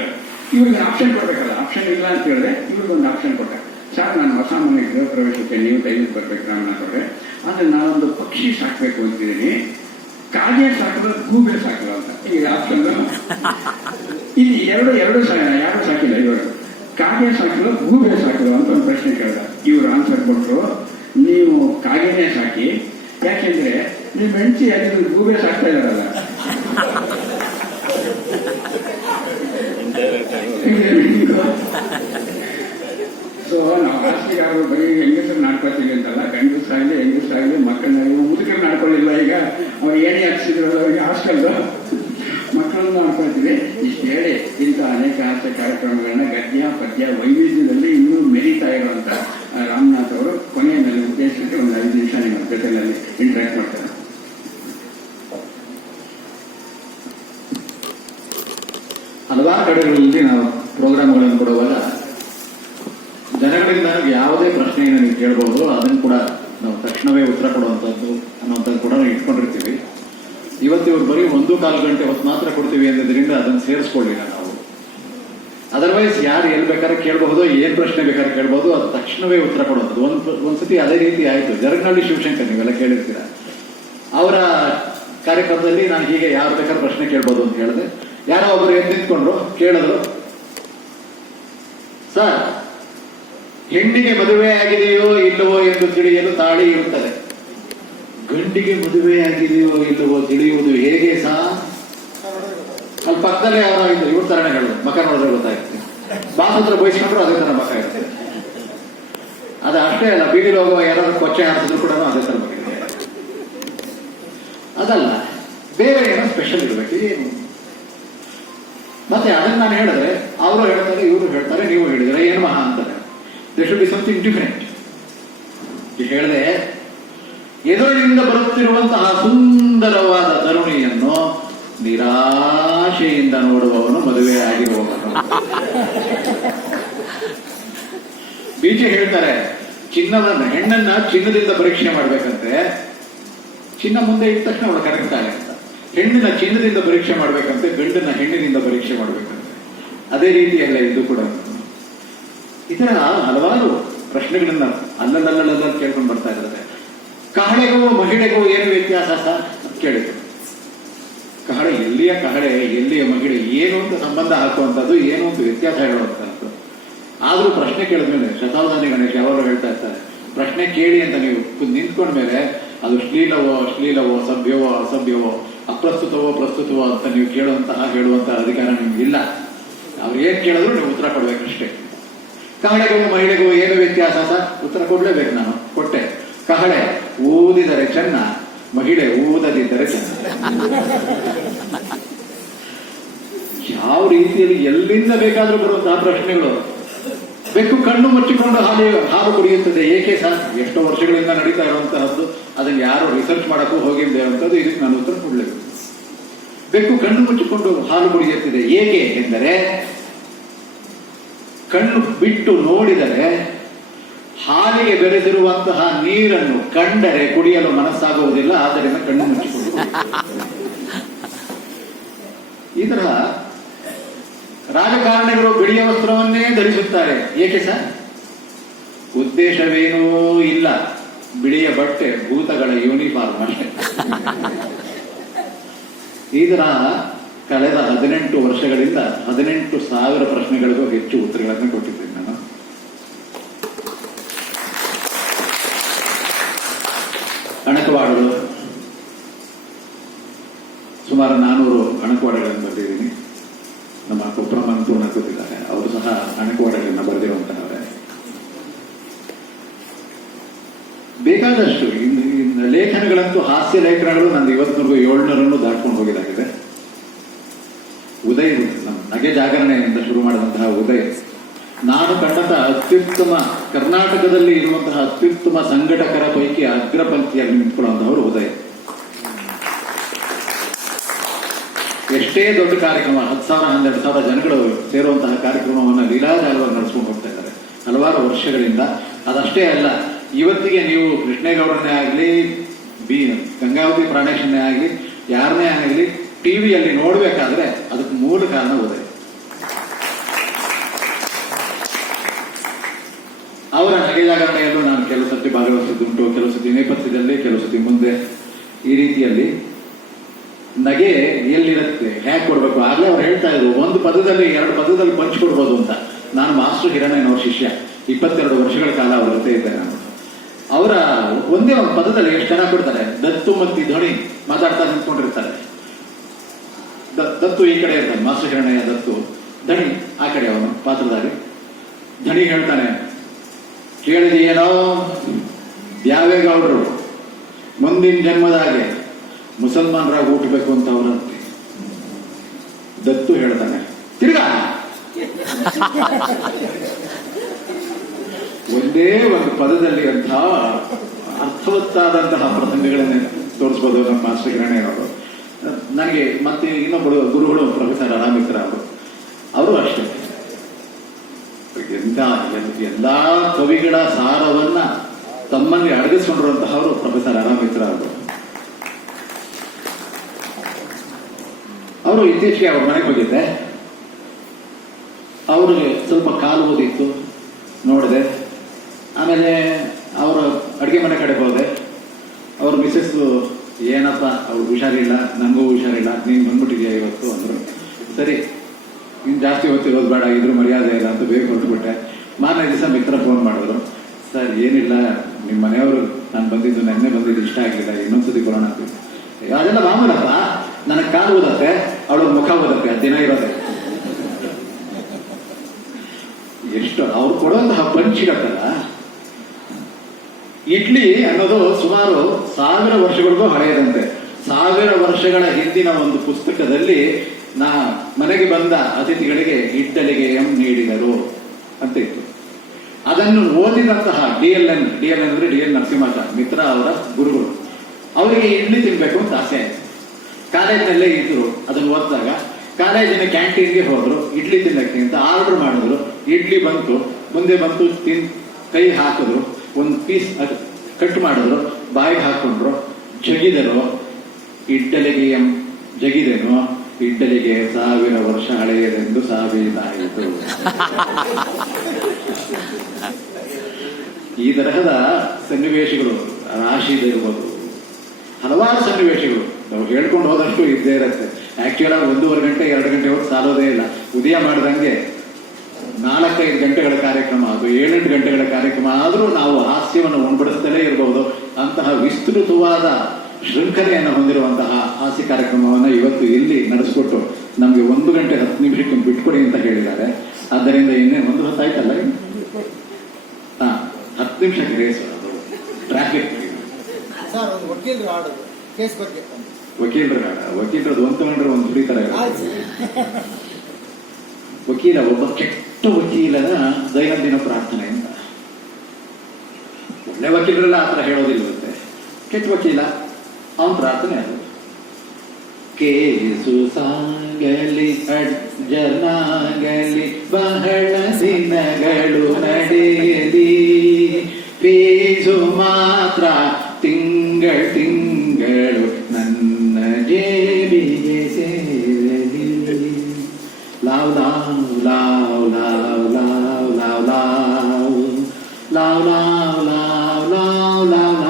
ಇವ್ರಿಗೆ ಆಪ್ಷನ್ ಕೊಡ್ಬೇಕಲ್ಲ. ಆಪ್ಷನ್ ಇಲ್ಲ ಅಂತ ಹೇಳಿದ್ರೆ ಇವ್ರಿಗೊಂದು ಆಪ್ಷನ್ ಕೊಡ್ತಾರೆ. ಸರ್, ನಾನು ಹೊಸ ಮನೆ ಗೃಹ ಪ್ರವೇಶಕ್ಕೆ ನೀವು ಟೈಮಿಗೆ ಬರ್ಬೇಕು ರಾಮನಾಥ್ ಅವರೇ. ಆದ್ರೆ ನಾನೊಂದು ಪಕ್ಷಿ ಸಾಕ್ಬೇಕು ಅಂತಿದ್ದೀನಿ, ಕಾಗೆ ಸಾಕಲ್ಲ ಗೂಬೆ ಸಾಕಲ್ಲ ಅಂತ. ಈ ಆಪ್ಷನ್ ಇಲ್ಲಿ ಯಾರು ಸಾಕಿಲ್ಲ. ಇವರು ಕಾಗೆ ಸಾಕಿಲ್ಲ ಗೂಬೆ ಸಾಕಿಲ್ಲ ಅಂತ ಒಂದು ಪ್ರಶ್ನೆ ಕೇಳಿದ. ಇವರು ಆನ್ಸರ್ ಕೊಟ್ಟರು, ನೀವು ಕಾಗೆನೇ ಸಾಕಿ, ಯಾಕೆಂದ್ರೆ ನೀವು ಹೆಂಡತಿ ಯಾಕಿದ್ರೆ ಗೂಬೆ ಸಾಕ್ತಾ ಇದಾರಲ್ಲ. ಸೊ ನಾವು ರಾಷ್ಟ್ರೀಯಗಾರರು ಬರೀ ಹೆಂಗಸರು ನಾಡ್ಕೊತೀವಿ ಅಂತಲ್ಲ, ಗಂಡಸಾಗಲಿ ಹೆಂಗಸಾಗಲಿ ಮಕ್ಕಳನ್ನ ಮುದುಕರು ನಾಡ್ಕೊಳ್ಳಿಲ್ಲ. ಈಗ ಅವ್ರು ಏನೇ ಹಾಕ್ಸಿದ್ರು ಅವರಿಗೆ ಹಾಸ್ಟೆಲ್ ಮಕ್ಕಳನ್ನು ನಾಡ್ಕೊಳ್ತೀವಿ. ಇಷ್ಟು ಹೇಳಿ ಇಂಥ ಅನೇಕ ಹಾಸ್ಯ ಕಾರ್ಯಕ್ರಮಗಳನ್ನ ಗದ್ಯ ಪದ್ಯ ವೈವಿಧ್ಯದಲ್ಲಿ ಇನ್ನೂ ಮೆರೀತಾ ಇರುವಂತ ರಾಮನಾಥ್ ಅವರು ಕೊನೆಯಲ್ಲಿ ಉದ್ದೇಶಕ್ಕೆ ಒಂದು 5 ನಿಮಿಷ ನಿಮ್ಮ ಜೊತೆಯಲ್ಲಿ ಇಂಟ್ರಾಕ್ಟ್ ಮಾಡ್ತಾರೆ. ಹಲವಾರು ಕಡೆಗಳಲ್ಲಿ ನಾವು ಪ್ರೋಗ್ರಾಮ್ಗಳನ್ನು ಕೊಡುವಾಗ ಜನಗಳಿಂದ ಯಾವುದೇ ಪ್ರಶ್ನೆಯನ್ನು ನೀವು ಕೇಳಬಹುದು, ಅದನ್ನು ಕೂಡ ನಾವು ತಕ್ಷಣವೇ ಉತ್ತರ ಕೊಡುವಂಥದ್ದು ಅನ್ನೋಂಥದ್ದು ಕೂಡ ನಾವು ಇಟ್ಕೊಂಡಿರ್ತೀವಿ. ಇವತ್ತು ಇವರು ಬರೀ 1-1/4 ಗಂಟೆ ಹೊತ್ತು ಮಾತ್ರ ಕೊಡ್ತೀವಿ ಅನ್ನೋದ್ರಿಂದ ಅದನ್ನು ಸೇರಿಸ್ಕೊಳ್ಳಿಲ್ಲ ನಾವು. ಅದರ್ವೈಸ್ ಯಾರು ಎಲ್ಲಿ ಬೇಕಾದ್ರೆ ಕೇಳಬಹುದು, ಏನ್ ಪ್ರಶ್ನೆ ಬೇಕಾದ್ರೆ ಕೇಳಬಹುದು, ಅದು ತಕ್ಷಣವೇ ಉತ್ತರ ಕೊಡುವಂಥದ್ದು. ಒಂದ್ಸತಿ ಅದೇ ರೀತಿ ಆಯ್ತು. ಜರಗನಹಳ್ಳಿ ಶಿವಶಂಕರ್, ನೀವೆಲ್ಲ ಕೇಳಿರ್ತೀರ. ಅವರ ಕಾರ್ಯಕ್ರಮದಲ್ಲಿ ನಾನು ಹೀಗೆ ಯಾರು ಬೇಕಾದ್ರೆ ಪ್ರಶ್ನೆ ಕೇಳ್ಬೋದು ಅಂತ ಹೇಳಿದೆ. ಯಾರೋ ಒಬ್ರು ಎದ್ದು ನಿಂತ್ಕೊಂಡ್ರು, ಕೇಳಿದ್ರು, ಸರ್ ಹೆಣ್ಣಿಗೆ ಮದುವೆ ಆಗಿದೆಯೋ ಇಲ್ಲವೋ ಎಂದು ತಿಳಿಯಲು ತಾಳಿ ಇರುತ್ತದೆ, ಗಂಡಿಗೆ ಮದುವೆ ಆಗಿದೆಯೋ ಇಲ್ಲವೋ ತಿಳಿಯುವುದು ಹೇಗೆ ಸಾ? ಅಲ್ಲಿ ಪಕ್ಕದಲ್ಲೇ ಅವರ ಇವ್ರ ತರನೇ ಹೇಳೋದು, ಮಕ ನೋಡಿದ್ರೆ ಗೊತ್ತಾಗುತ್ತೆ. ಬಾಸ್ ಹತ್ರ ಬಯಸ್ಕೊಂಡ್ರು ಅದೇ ತರ ಮಕ ಇರುತ್ತೆ. ಅದು ಅಷ್ಟೇ ಅಲ್ಲ, ಬೀದಿಲಿ ಹೋಗುವ ಯಾರಾದ್ರೂ ಕೊಚ್ಚೆ ಹಾಕಿದ್ರು ಕೂಡ ಅದೇ ತರ ಮಕ ಇದೆ. ಅದಲ್ಲ, ಬೇರೆ ಏನೋ ಸ್ಪೆಷಲ್ ಇರಬೇಕು ಏನು. ಮತ್ತೆ ಅದನ್ನ ನಾನು ಹೇಳಿದ್ರೆ ಅವರು ಹೇಳ್ತಾರೆ, ಇವರು ಹೇಳ್ತಾರೆ, ನೀವು ಹೇಳಿದ್ರೆ ಏನು ಮಹಾ ಅಂತಾರೆ. They should be something different. ಹೇಳಿದೆ, ಎದುರಿನಿಂದ ಬರುತ್ತಿರುವಂತಹ ಸುಂದರವಾದ ತರುಣಿಯನ್ನು ನಿರಾಶೆಯಿಂದ ನೋಡುವವನು ಮದುವೆ ಆಗಿರುವವನು. ಬೀಚೆ ಹೇಳ್ತಾರೆ, ಹೆಣ್ಣನ್ನ ಚಿನ್ನದಿಂದ ಪರೀಕ್ಷೆ ಮಾಡ್ಬೇಕಂತೆ. ಚಿನ್ನ ಮುಂದೆ ಇದ್ದ ತಕ್ಷಣ ಅವಳು ಕರೆಕ್ಟ್ ಆಗಂತ. ಹೆಣ್ಣನ್ನ ಚಿನ್ನದಿಂದ ಪರೀಕ್ಷೆ ಮಾಡ್ಬೇಕಂತೆ, ಗಂಡನ್ನ ಹೆಣ್ಣಿನಿಂದ ಪರೀಕ್ಷೆ ಮಾಡ್ಬೇಕಂತೆ. ಅದೇ ರೀತಿಯಲ್ಲ ಇದು ಕೂಡ. ಇದರ ಹಲವಾರು ಪ್ರಶ್ನೆಗಳನ್ನ ಅಲ್ಲಲ್ಲಲ್ಲ ಕೇಳ್ಕೊಂಡು ಬರ್ತಾ ಇದ್ದಾರೆ. ಕಹಳೆಗೂ ಮಹಿಳೆಗೂ ಏನು ವ್ಯತ್ಯಾಸ ಅಂತ ಕೇಳಿದ್ರು. ಕಹಳೆ ಎಲ್ಲಿಯ ಕಹಳೆ, ಎಲ್ಲಿಯ ಮಹಿಳೆ, ಏನು ಅಂತ ಸಂಬಂಧ ಹಾಕುವಂಥದ್ದು, ಏನು ಅಂತ ವ್ಯತ್ಯಾಸ ಹೇಳುವಂಥದ್ದು. ಆದ್ರೂ ಪ್ರಶ್ನೆ ಕೇಳಿದ್ಮೇಲೆ ಶತಾವಧಾನಿ ಗಣೇಶ್ ಯಾವಾಗ ಹೇಳ್ತಾ ಇರ್ತಾರೆ, ಪ್ರಶ್ನೆ ಕೇಳಿ ಅಂತ ನೀವು ನಿಂತ್ಕೊಂಡ್ಮೇಲೆ ಅದು ಶ್ಲೀಲವೋ ಸಭ್ಯವೋ ಅಸಭ್ಯವೋ, ಅಪ್ರಸ್ತುತವೋ ಪ್ರಸ್ತುತವೋ ಅಂತ ನೀವು ಹೇಳುವಂತಹ ಅಧಿಕಾರ ನಿಮ್ಗಿಲ್ಲ. ಅವ್ರು ಏನ್ ಕೇಳಿದ್ರು ನೀವು ಉತ್ತರ ಕೊಡ್ಬೇಕಷ್ಟೇ. ಕಹಳೆಗೂ ಮಹಿಳೆಗೂ ಏನು ವ್ಯತ್ಯಾಸ ಸರ್? ಉತ್ತರ ಕೊಡ್ಲೇಬೇಕು. ನಾನು ಕೊಟ್ಟೆ. ಕಹಳೆ ಊದಿದರೆ ಚೆನ್ನ, ಮಹಿಳೆ ಊದದಿದ್ದರೆ ಚೆನ್ನ. ಯಾವ ರೀತಿಯಲ್ಲಿ ಎಲ್ಲಿಂದ ಬೇಕಾದ್ರೂ ಬರುವಂತಹ ಪ್ರಶ್ನೆಗಳು. ಬೆಕ್ಕು ಕಣ್ಣು ಮುಚ್ಚಿಕೊಂಡು ಹಾಲು ಕುಡಿಯುತ್ತದೆ ಏಕೆ ಸರ್? ಎಷ್ಟೋ ವರ್ಷಗಳಿಂದ ನಡೀತಾ ಇರುವಂತಹದ್ದು. ಅದನ್ನು ಯಾರು ರಿಸರ್ಚ್ ಮಾಡಕ್ಕೂ ಹೋಗಿದ್ದೆ ಅಂತದ್ದು. ಇದಕ್ಕೆ ನಾನು ಉತ್ತರ ಕೊಡ್ಲೇಬೇಕು. ಬೆಕ್ಕು ಕಣ್ಣು ಮುಚ್ಚಿಕೊಂಡು ಹಾಲು ಕುಡಿಯುತ್ತದೆ ಏಕೆ ಎಂದರೆ, ಕಣ್ಣು ಬಿಟ್ಟು ನೋಡಿದರೆ ಹಾಲಿಗೆ ಬೆರೆದಿರುವಂತಹ ನೀರನ್ನು ಕಂಡರೆ ಕುಡಿಯಲು ಮನಸ್ಸಾಗುವುದಿಲ್ಲ. ಆದ್ದರಿಂದ ಕಣ್ಣು ಮುಚ್ಚಿಕೊಂಡು. ಈ ತರಹ ರಾಜಕಾರಣಿಗಳು ಬಿಳಿಯ ವಸ್ತ್ರವನ್ನೇ ಧರಿಸುತ್ತಾರೆ ಏಕೆ ಸರ್? ಉದ್ದೇಶವೇನೂ ಇಲ್ಲ. ಬಿಳಿಯ ಬಟ್ಟೆ ಭೂತಗಳ ಯೂನಿಫಾರ್ಮ್ ಅಷ್ಟೇ. ಈ ತರಹ ಕಳೆದ 18 ವರ್ಷಗಳಿಂದ 18,000 ಪ್ರಶ್ನೆಗಳಿಗೂ ಹೆಚ್ಚು ಉತ್ತರಗಳನ್ನು ಕೊಟ್ಟಿದ್ದೇನೆ ನಾನು. ಅಣಕವಾಡಗಳು ಸುಮಾರು 400 ಅಣಕವಾಡಗಳನ್ನು ಬರೆದಿದ್ದೀನಿ. ನಮ್ಮ ಕೊಪ್ರಮಂತೂರ್ಣ ಕೂತಿದ್ದಾರೆ, ಅವರು ಸಹ ಅಣಕವಾಡಗಳನ್ನು ಬರೆದಿರುವಂತಹವರೇ. ಬೇಕಾದಷ್ಟು ಲೇಖನಗಳಂತೂ, ಹಾಸ್ಯ ಲೇಖನಗಳು ನಂದು ಇವತ್ತಿನವರೆಗೂ 700 ದಾಟ್ಕೊಂಡು ಹೋಗಿದಾಗಿದೆ. ಉದಯ್, ನಮ್ಮ ನಗೆ ಜಾಗರಣೆ ಅಂತ ಶುರು ಮಾಡಿದಂತಹ ಉದಯ್, ನಾನು ಕಂಡಂತಹ ಅತ್ಯುತ್ತಮ, ಕರ್ನಾಟಕದಲ್ಲಿ ಇರುವಂತಹ ಅತ್ಯುತ್ತಮ ಸಂಘಟಕರ ಪೈಕಿ ಅಗ್ರಪಂಕ್ತಿಯಲ್ಲಿ ನಿಂತ್ಕೊಳ್ಳುವಂತಹವರು ಉದಯ್. ಎಷ್ಟೇ ದೊಡ್ಡ ಕಾರ್ಯಕ್ರಮ, 10,000 12,000 ಜನಗಳು ಸೇರುವಂತಹ ಕಾರ್ಯಕ್ರಮವನ್ನು ಲೀಲಾಜಾಲವಾಗಿ ನಡೆಸ್ಕೊಂಡು ಹೋಗ್ತಾ ಇದ್ದಾರೆ ಹಲವಾರು ವರ್ಷಗಳಿಂದ. ಅದಷ್ಟೇ ಅಲ್ಲ, ಇವತ್ತಿಗೆ ನೀವು ಕೃಷ್ಣೇಗೌಡರನ್ನೇ ಆಗಲಿ, ಗಂಗಾವತಿ ಪ್ರಾಣೇಶನ್ನೇ ಆಗಲಿ, ಯಾರನ್ನೇ ಆಗಲಿ ಟಿವಿಯಲ್ಲಿ ನೋಡ್ಬೇಕಾದ್ರೆ ಅದಕ್ಕೆ ಮೂಲ ಕಾರಣ ಉದಯ್. ಅವರ ನಗೆ ಜಾಗರಣೆಯಲ್ಲೂ ನಾನು ಕೆಲವು ಸತಿ ಭಾಗವಹಿಸಿದ್ದುಂಟು, ಕೆಲವು ಸತಿ ನೇಪಥ್ಯದಲ್ಲಿ, ಕೆಲವು ಸತಿ ಮುಂದೆ. ಈ ರೀತಿಯಲ್ಲಿ ನಗೆ ಎಲ್ಲಿರುತ್ತೆ, ಹೇಗೆ ಕೊಡ್ಬೇಕು. ಆಗ್ಲೇ ಅವ್ರು ಹೇಳ್ತಾ ಇದ್ರು, 1 ಪದದಲ್ಲಿ 2 ಪದದಲ್ಲಿ ಪಂಚ್ಕೊಡ್ಬೋದು ಅಂತ. ನಾನು ಮಾಸ್ಟರ್ ಹಿರಣ್ಣಯ್ಯನವ್ರ ಶಿಷ್ಯ, 22 ವರ್ಷಗಳ ಕಾಲ ಅವ್ರ ಜೊತೆ ಇದ್ದೆ ನಾನು. ಅವರ ಒಂದೇ ಒಂದು ಪದದಲ್ಲಿ ಎಷ್ಟು ಚೆನ್ನಾಗಿ ಕೊಡ್ತಾರೆ. ದತ್ತು ಮತ್ತು ಧ್ವನಿ ಮಾತಾಡ್ತಾ ನಿಂತ್ಕೊಂಡಿರ್ತಾರೆ. ದತ್ತು ಈ ಕಡೆ ಇರ್ತಾನೆ, ಮಾಸ್ಟರ್ ಹಿರಣ್ಣಯ್ಯ ದತ್ತು, ಧಣಿ ಆ ಕಡೆ ಅವನು ಪಾತ್ರಧಾರಿ. ಧಣಿ ಹೇಳ್ತಾನೆ, ಕೇಳಿದೆಯೇನೋ ಯಾವೇಗೌಡರು ಮುಂದಿನ ಜನ್ಮದಾಗೆ ಮುಸಲ್ಮಾನರಾಗಿ ಹುಟ್ಟಬೇಕು ಅಂತ ಅವರಂತೆ. ದತ್ತು ಹೇಳ್ತಾನೆ, ತಿರ್ಗಾ ಒಂದೇ ಒಂದು ಪದದಲ್ಲಿ ಅಂತಹ ಅರ್ಥವತ್ತಾದಂತಹ ಪ್ರಸಂಗಗಳನ್ನೇ ತೋರಿಸ್ಬೋದು ನಮ್ಮ ಮಾಸ್ಟರ್ ಹಿರಣ್ಣಯ್ಯನವರು. ನನಗೆ ಮತ್ತೆ ಇನ್ನೊಬ್ಬರು ಗುರುಗಳು ಪ್ರೊಫೆಸರ್ ಅರಾಮಿತ್ರ ಅವರು ಅಷ್ಟೇ. ಎಲ್ಲಾ ಕವಿಗಳ ಸಾರವನ್ನ ತಮ್ಮಲ್ಲಿ ಅಡಗಿಸಿಕೊಂಡಿರುವಂತಹವರು ಪ್ರೊಫೆಸರ್ ಅರಾಮಿತ್ರ ಅವರು. ಅವರು ಇತ್ತೀಚೆಗೆ ಅವ್ರ ಮನೆಗೆ ಹೋಗಿದ್ದೆ. ಅವ್ರಿಗೆ ಸ್ವಲ್ಪ ಕಾಲು ಓದಿತ್ತು, ನೋಡಿದೆ. ಆಮೇಲೆ ಅವರು ಅಡುಗೆ ಮನೆ ಕಡೆ ಹೋದೆ. ಅವ್ರ ಮಿಸಸ್ ಏನಪ್ಪ ಅವ್ರು ಹುಷಾರಿಲ್ಲ, ನನಗೂ ಹುಷಾರಿಲ್ಲ, ನೀನು ಬಂದ್ಬಿಟ್ಟಿದ್ಯಾ ಇವತ್ತು ಅಂದರು. ಸರಿ, ನೀನು ಜಾಸ್ತಿ ಹೊತ್ತಿರೋದು ಬೇಡ, ಇದ್ರ ಮರ್ಯಾದೆ ಇಲ್ಲ ಅಂತ ಬೇಗ ಹೊರಟುಬಿಟ್ಟೆ. ಮಾರನೇ ದಿವಸ ಮಿತ್ರ ಫೋನ್ ಮಾಡಿದ್ರು, ಸರ್ ಏನಿಲ್ಲ, ನಿಮ್ಮ ಮನೆಯವರು ನಾನು ಬಂದಿದ್ದು ನೆನ್ನೆ ಬಂದಿದ್ದು ಇಷ್ಟ ಆಗಲಿಲ್ಲ, ಇನ್ನೊಂದ್ಸತಿ ಬರೋಣ ಅಂತ. ಅದೆಲ್ಲ ಮಾಮೂಲಪ್ಪ, ನನಗೆ ಕಾಲು ಓದತ್ತೆ, ಅವಳ ಮುಖ ಓದತ್ತೆ, ದಿನ ಇರೋದೆ. ಎಷ್ಟು ಅವ್ರು ಕೊಡುವಂತಹ ಪಂಚ್ ಸಿಗತ್ತಲ್ಲ. ಇಡ್ಲಿ ಅನ್ನೋದು ಸುಮಾರು 1000 ವರ್ಷಗಳಿಗೂ ಹಳೆಯದಂತೆ. 1000 ವರ್ಷಗಳ ಹಿಂದಿನ ಒಂದು ಪುಸ್ತಕದಲ್ಲಿ ಮನೆಗೆ ಬಂದ ಅತಿಥಿಗಳಿಗೆ ಇಡ್ಡಲಿಗೆ ನೀಡಿದರು ಅಂತ ಇತ್ತು. ಅದನ್ನು ಓದಿದಂತಹ DLN ಅಂದ್ರೆ DL ನರಸಿಂಹಾಚಾರ್ ಮಿತ್ರ ಅವರ ಗುರುಗಳು, ಅವರಿಗೆ ಇಡ್ಲಿ ತಿನ್ಬೇಕು ಅಂತ ಆಸೆ ಆಯ್ತು. ಕಾಲೇಜಿನಲ್ಲೇ ಇದ್ರು. ಅದನ್ನು ಓದಿದಾಗ ಕಾಲೇಜಿನ ಕ್ಯಾಂಟೀನ್ಗೆ ಹೋದ್ರು, ಇಡ್ಲಿ ತಿನ್ನಕ್ಕೆ ಅಂತ ಆರ್ಡರ್ ಮಾಡಿದ್ರು. ಇಡ್ಲಿ ಬಂತು, ಮುಂದೆ ಬಂತು, ಕೈ ಹಾಕಿದ್ರು, ಒಂದು ಪೀಸ್ ಕಟ್ ಮಾಡಿದ್ರು, ಬಾಯಿಗೆ ಹಾಕೊಂಡ್ರು, ಜಗಿದರು. ಇಡ್ಡಲಿಗೆ ಜಗಿದೆನು, ಇಡ್ಡಲಿಗೆ 1000 ವರ್ಷ ಹಳೆಯದೆಂದು ಸಾಬೀತಾಯಿತು. ಈ ತರಹದ ಸನ್ನಿವೇಶಗಳು ರಾಶಿದಿರ್ಬೋದು, ಹಲವಾರು ಸನ್ನಿವೇಶಗಳು ನಾವು ಹೇಳ್ಕೊಂಡು ಹೋದಷ್ಟು ಇದ್ದೇ ಇರುತ್ತೆ. ಆಕ್ಚುಲ್ ಆಗಿ 1.5 ಗಂಟೆ 2 ಗಂಟೆ ಹೊತ್ತು ಸಾಲೋದೇ ಇಲ್ಲ. ಉದಯ ಮಾಡಿದಂಗೆ 4-5 ಗಂಟೆಗಳ ಕಾರ್ಯಕ್ರಮ, ಅದು 7-8 ಗಂಟೆಗಳ ಕಾರ್ಯಕ್ರಮ ಆದರೂ ನಾವು ಹಾಸ್ಯವನ್ನು ಉಣ್ಬಡಿಸ್ತಲೇ ಇರಬಹುದು. ಅಂತಹ ವಿಸ್ತೃತವಾದ ಶೃಂಖಲೆಯನ್ನು ಹೊಂದಿರುವಂತಹ ಹಾಸ್ಯ ಕಾರ್ಯಕ್ರಮವನ್ನು ಇವತ್ತು ಇಲ್ಲಿ ನಡೆಸಿಕೊಟ್ಟು ನಮಗೆ 1 ಗಂಟೆ 10 ನಿಮಿಷಕ್ಕೆ ಬಿಟ್ಕೊಡಿ ಅಂತ ಹೇಳಿದ್ದಾರೆ. ಆದ್ದರಿಂದ ಇನ್ನೇ 1 ಹೊತ್ತಾಯ್ತಲ್ಲ, 10 ನಿಮಿಷಕ್ಕೆ ರೇಸ್, ಅದು ಟ್ರಾಫಿಕ್. ವಕೀಲರದ್ದು ಒಂದು ತಗೊಂಡ್ರೆ ಒಂದು ಹಿಡಿತಾರೆ. ವಕೀಲ, ಒಬ್ಬ ಕೆಟ್ಟ ವಕೀಲನ ದೈನಂದಿನ ಪ್ರಾರ್ಥನೆ ಅಂತ. ಒಳ್ಳೆ ವಕೀಲರೆಲ್ಲ ಆತರ ಹೇಳೋದಿಲ್ಲವಂತೆ. ಕೆಟ್ಟ ವಕೀಲ ಅವನ ಪ್ರಾರ್ಥನೆ ಅದು. ಕೇಸು ಸಾಗಲಿ ಅಡ್ಜನಾಗಲಿ ಬಹಳ ದಿನಗಳು ನಡೆಯಲಿ, ಫೀಸು ಮಾತ್ರ ತಿಂಗಳು ನನ್ನ ಜೇಬಿಗೆ ಸೇರಲಿ. ಲಾವ್ ಲಾವ್ ಲಾವ್ ಲಾವ್ ಲಾವ್ ಲಾವ್ ಲಾವ್ ಲಾವ್ ಲಾವ್ ಲಾವ್ ಲಾವ್ ಲಾವ್ ಲಾವ್.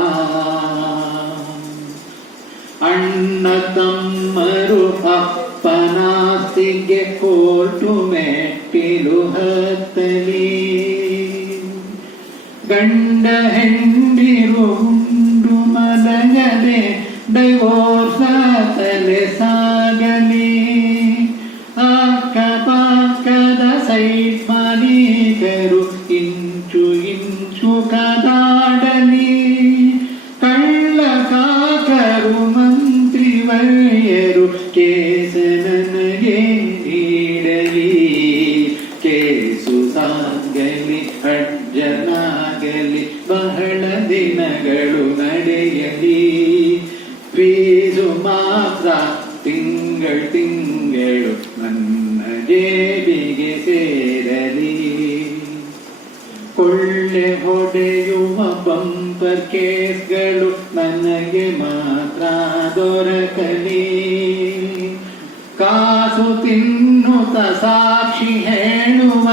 ಅಣ್ಣ ತಮ್ಮರು ಅಪ್ಪನಾಸ್ತಿಗೆ ಕೋರ್ಟು ಮೆಟ್ಟಿಲು ಹತ್ತಲಿ, ಗಂಡ ಹೆಂಡಿರು ಉಂಡು ಮಲಗದೆ ಡೈವೋರ್ಸ ತಲೆ ಸಾಗಲಿ, ಅಕ್ಕಪಕ್ಕದ ಸೈಟ್ ಮಾಲೀಕರು ಇಂಚು ಇಂಚು ಕದಾಡಲಿ, ಕಳ್ಳ ಕಾಕರು ಮಂತ್ರಿವರ್ಯರು ಕೇಸ ನನಗೆ ನೀಡಲಿ, ಕೇಸು ಸಾಗಲಿ ಅಡ್ಜನಾಗಲಿ ಬಹಳ ದಿನಗಳು ನಡೆಯಲಿ, ಫೀಸು ಮಾತ್ರ ತಿಂಗಳು ನನ್ನ ಜೇಬಿಗೆ ಸೇರಲಿ. ಕೊಳ್ಳೆ ಹೊಡೆಯುವ ಬಂಪರ್ ಕೇಸ್ಗಳು ನನಗೆ ಮಾತ್ರ ದೊರಕಲಿ, ಕಾಸು ತಿನ್ನುತ್ತ ಸಾಕ್ಷಿ ಹೇಳುವ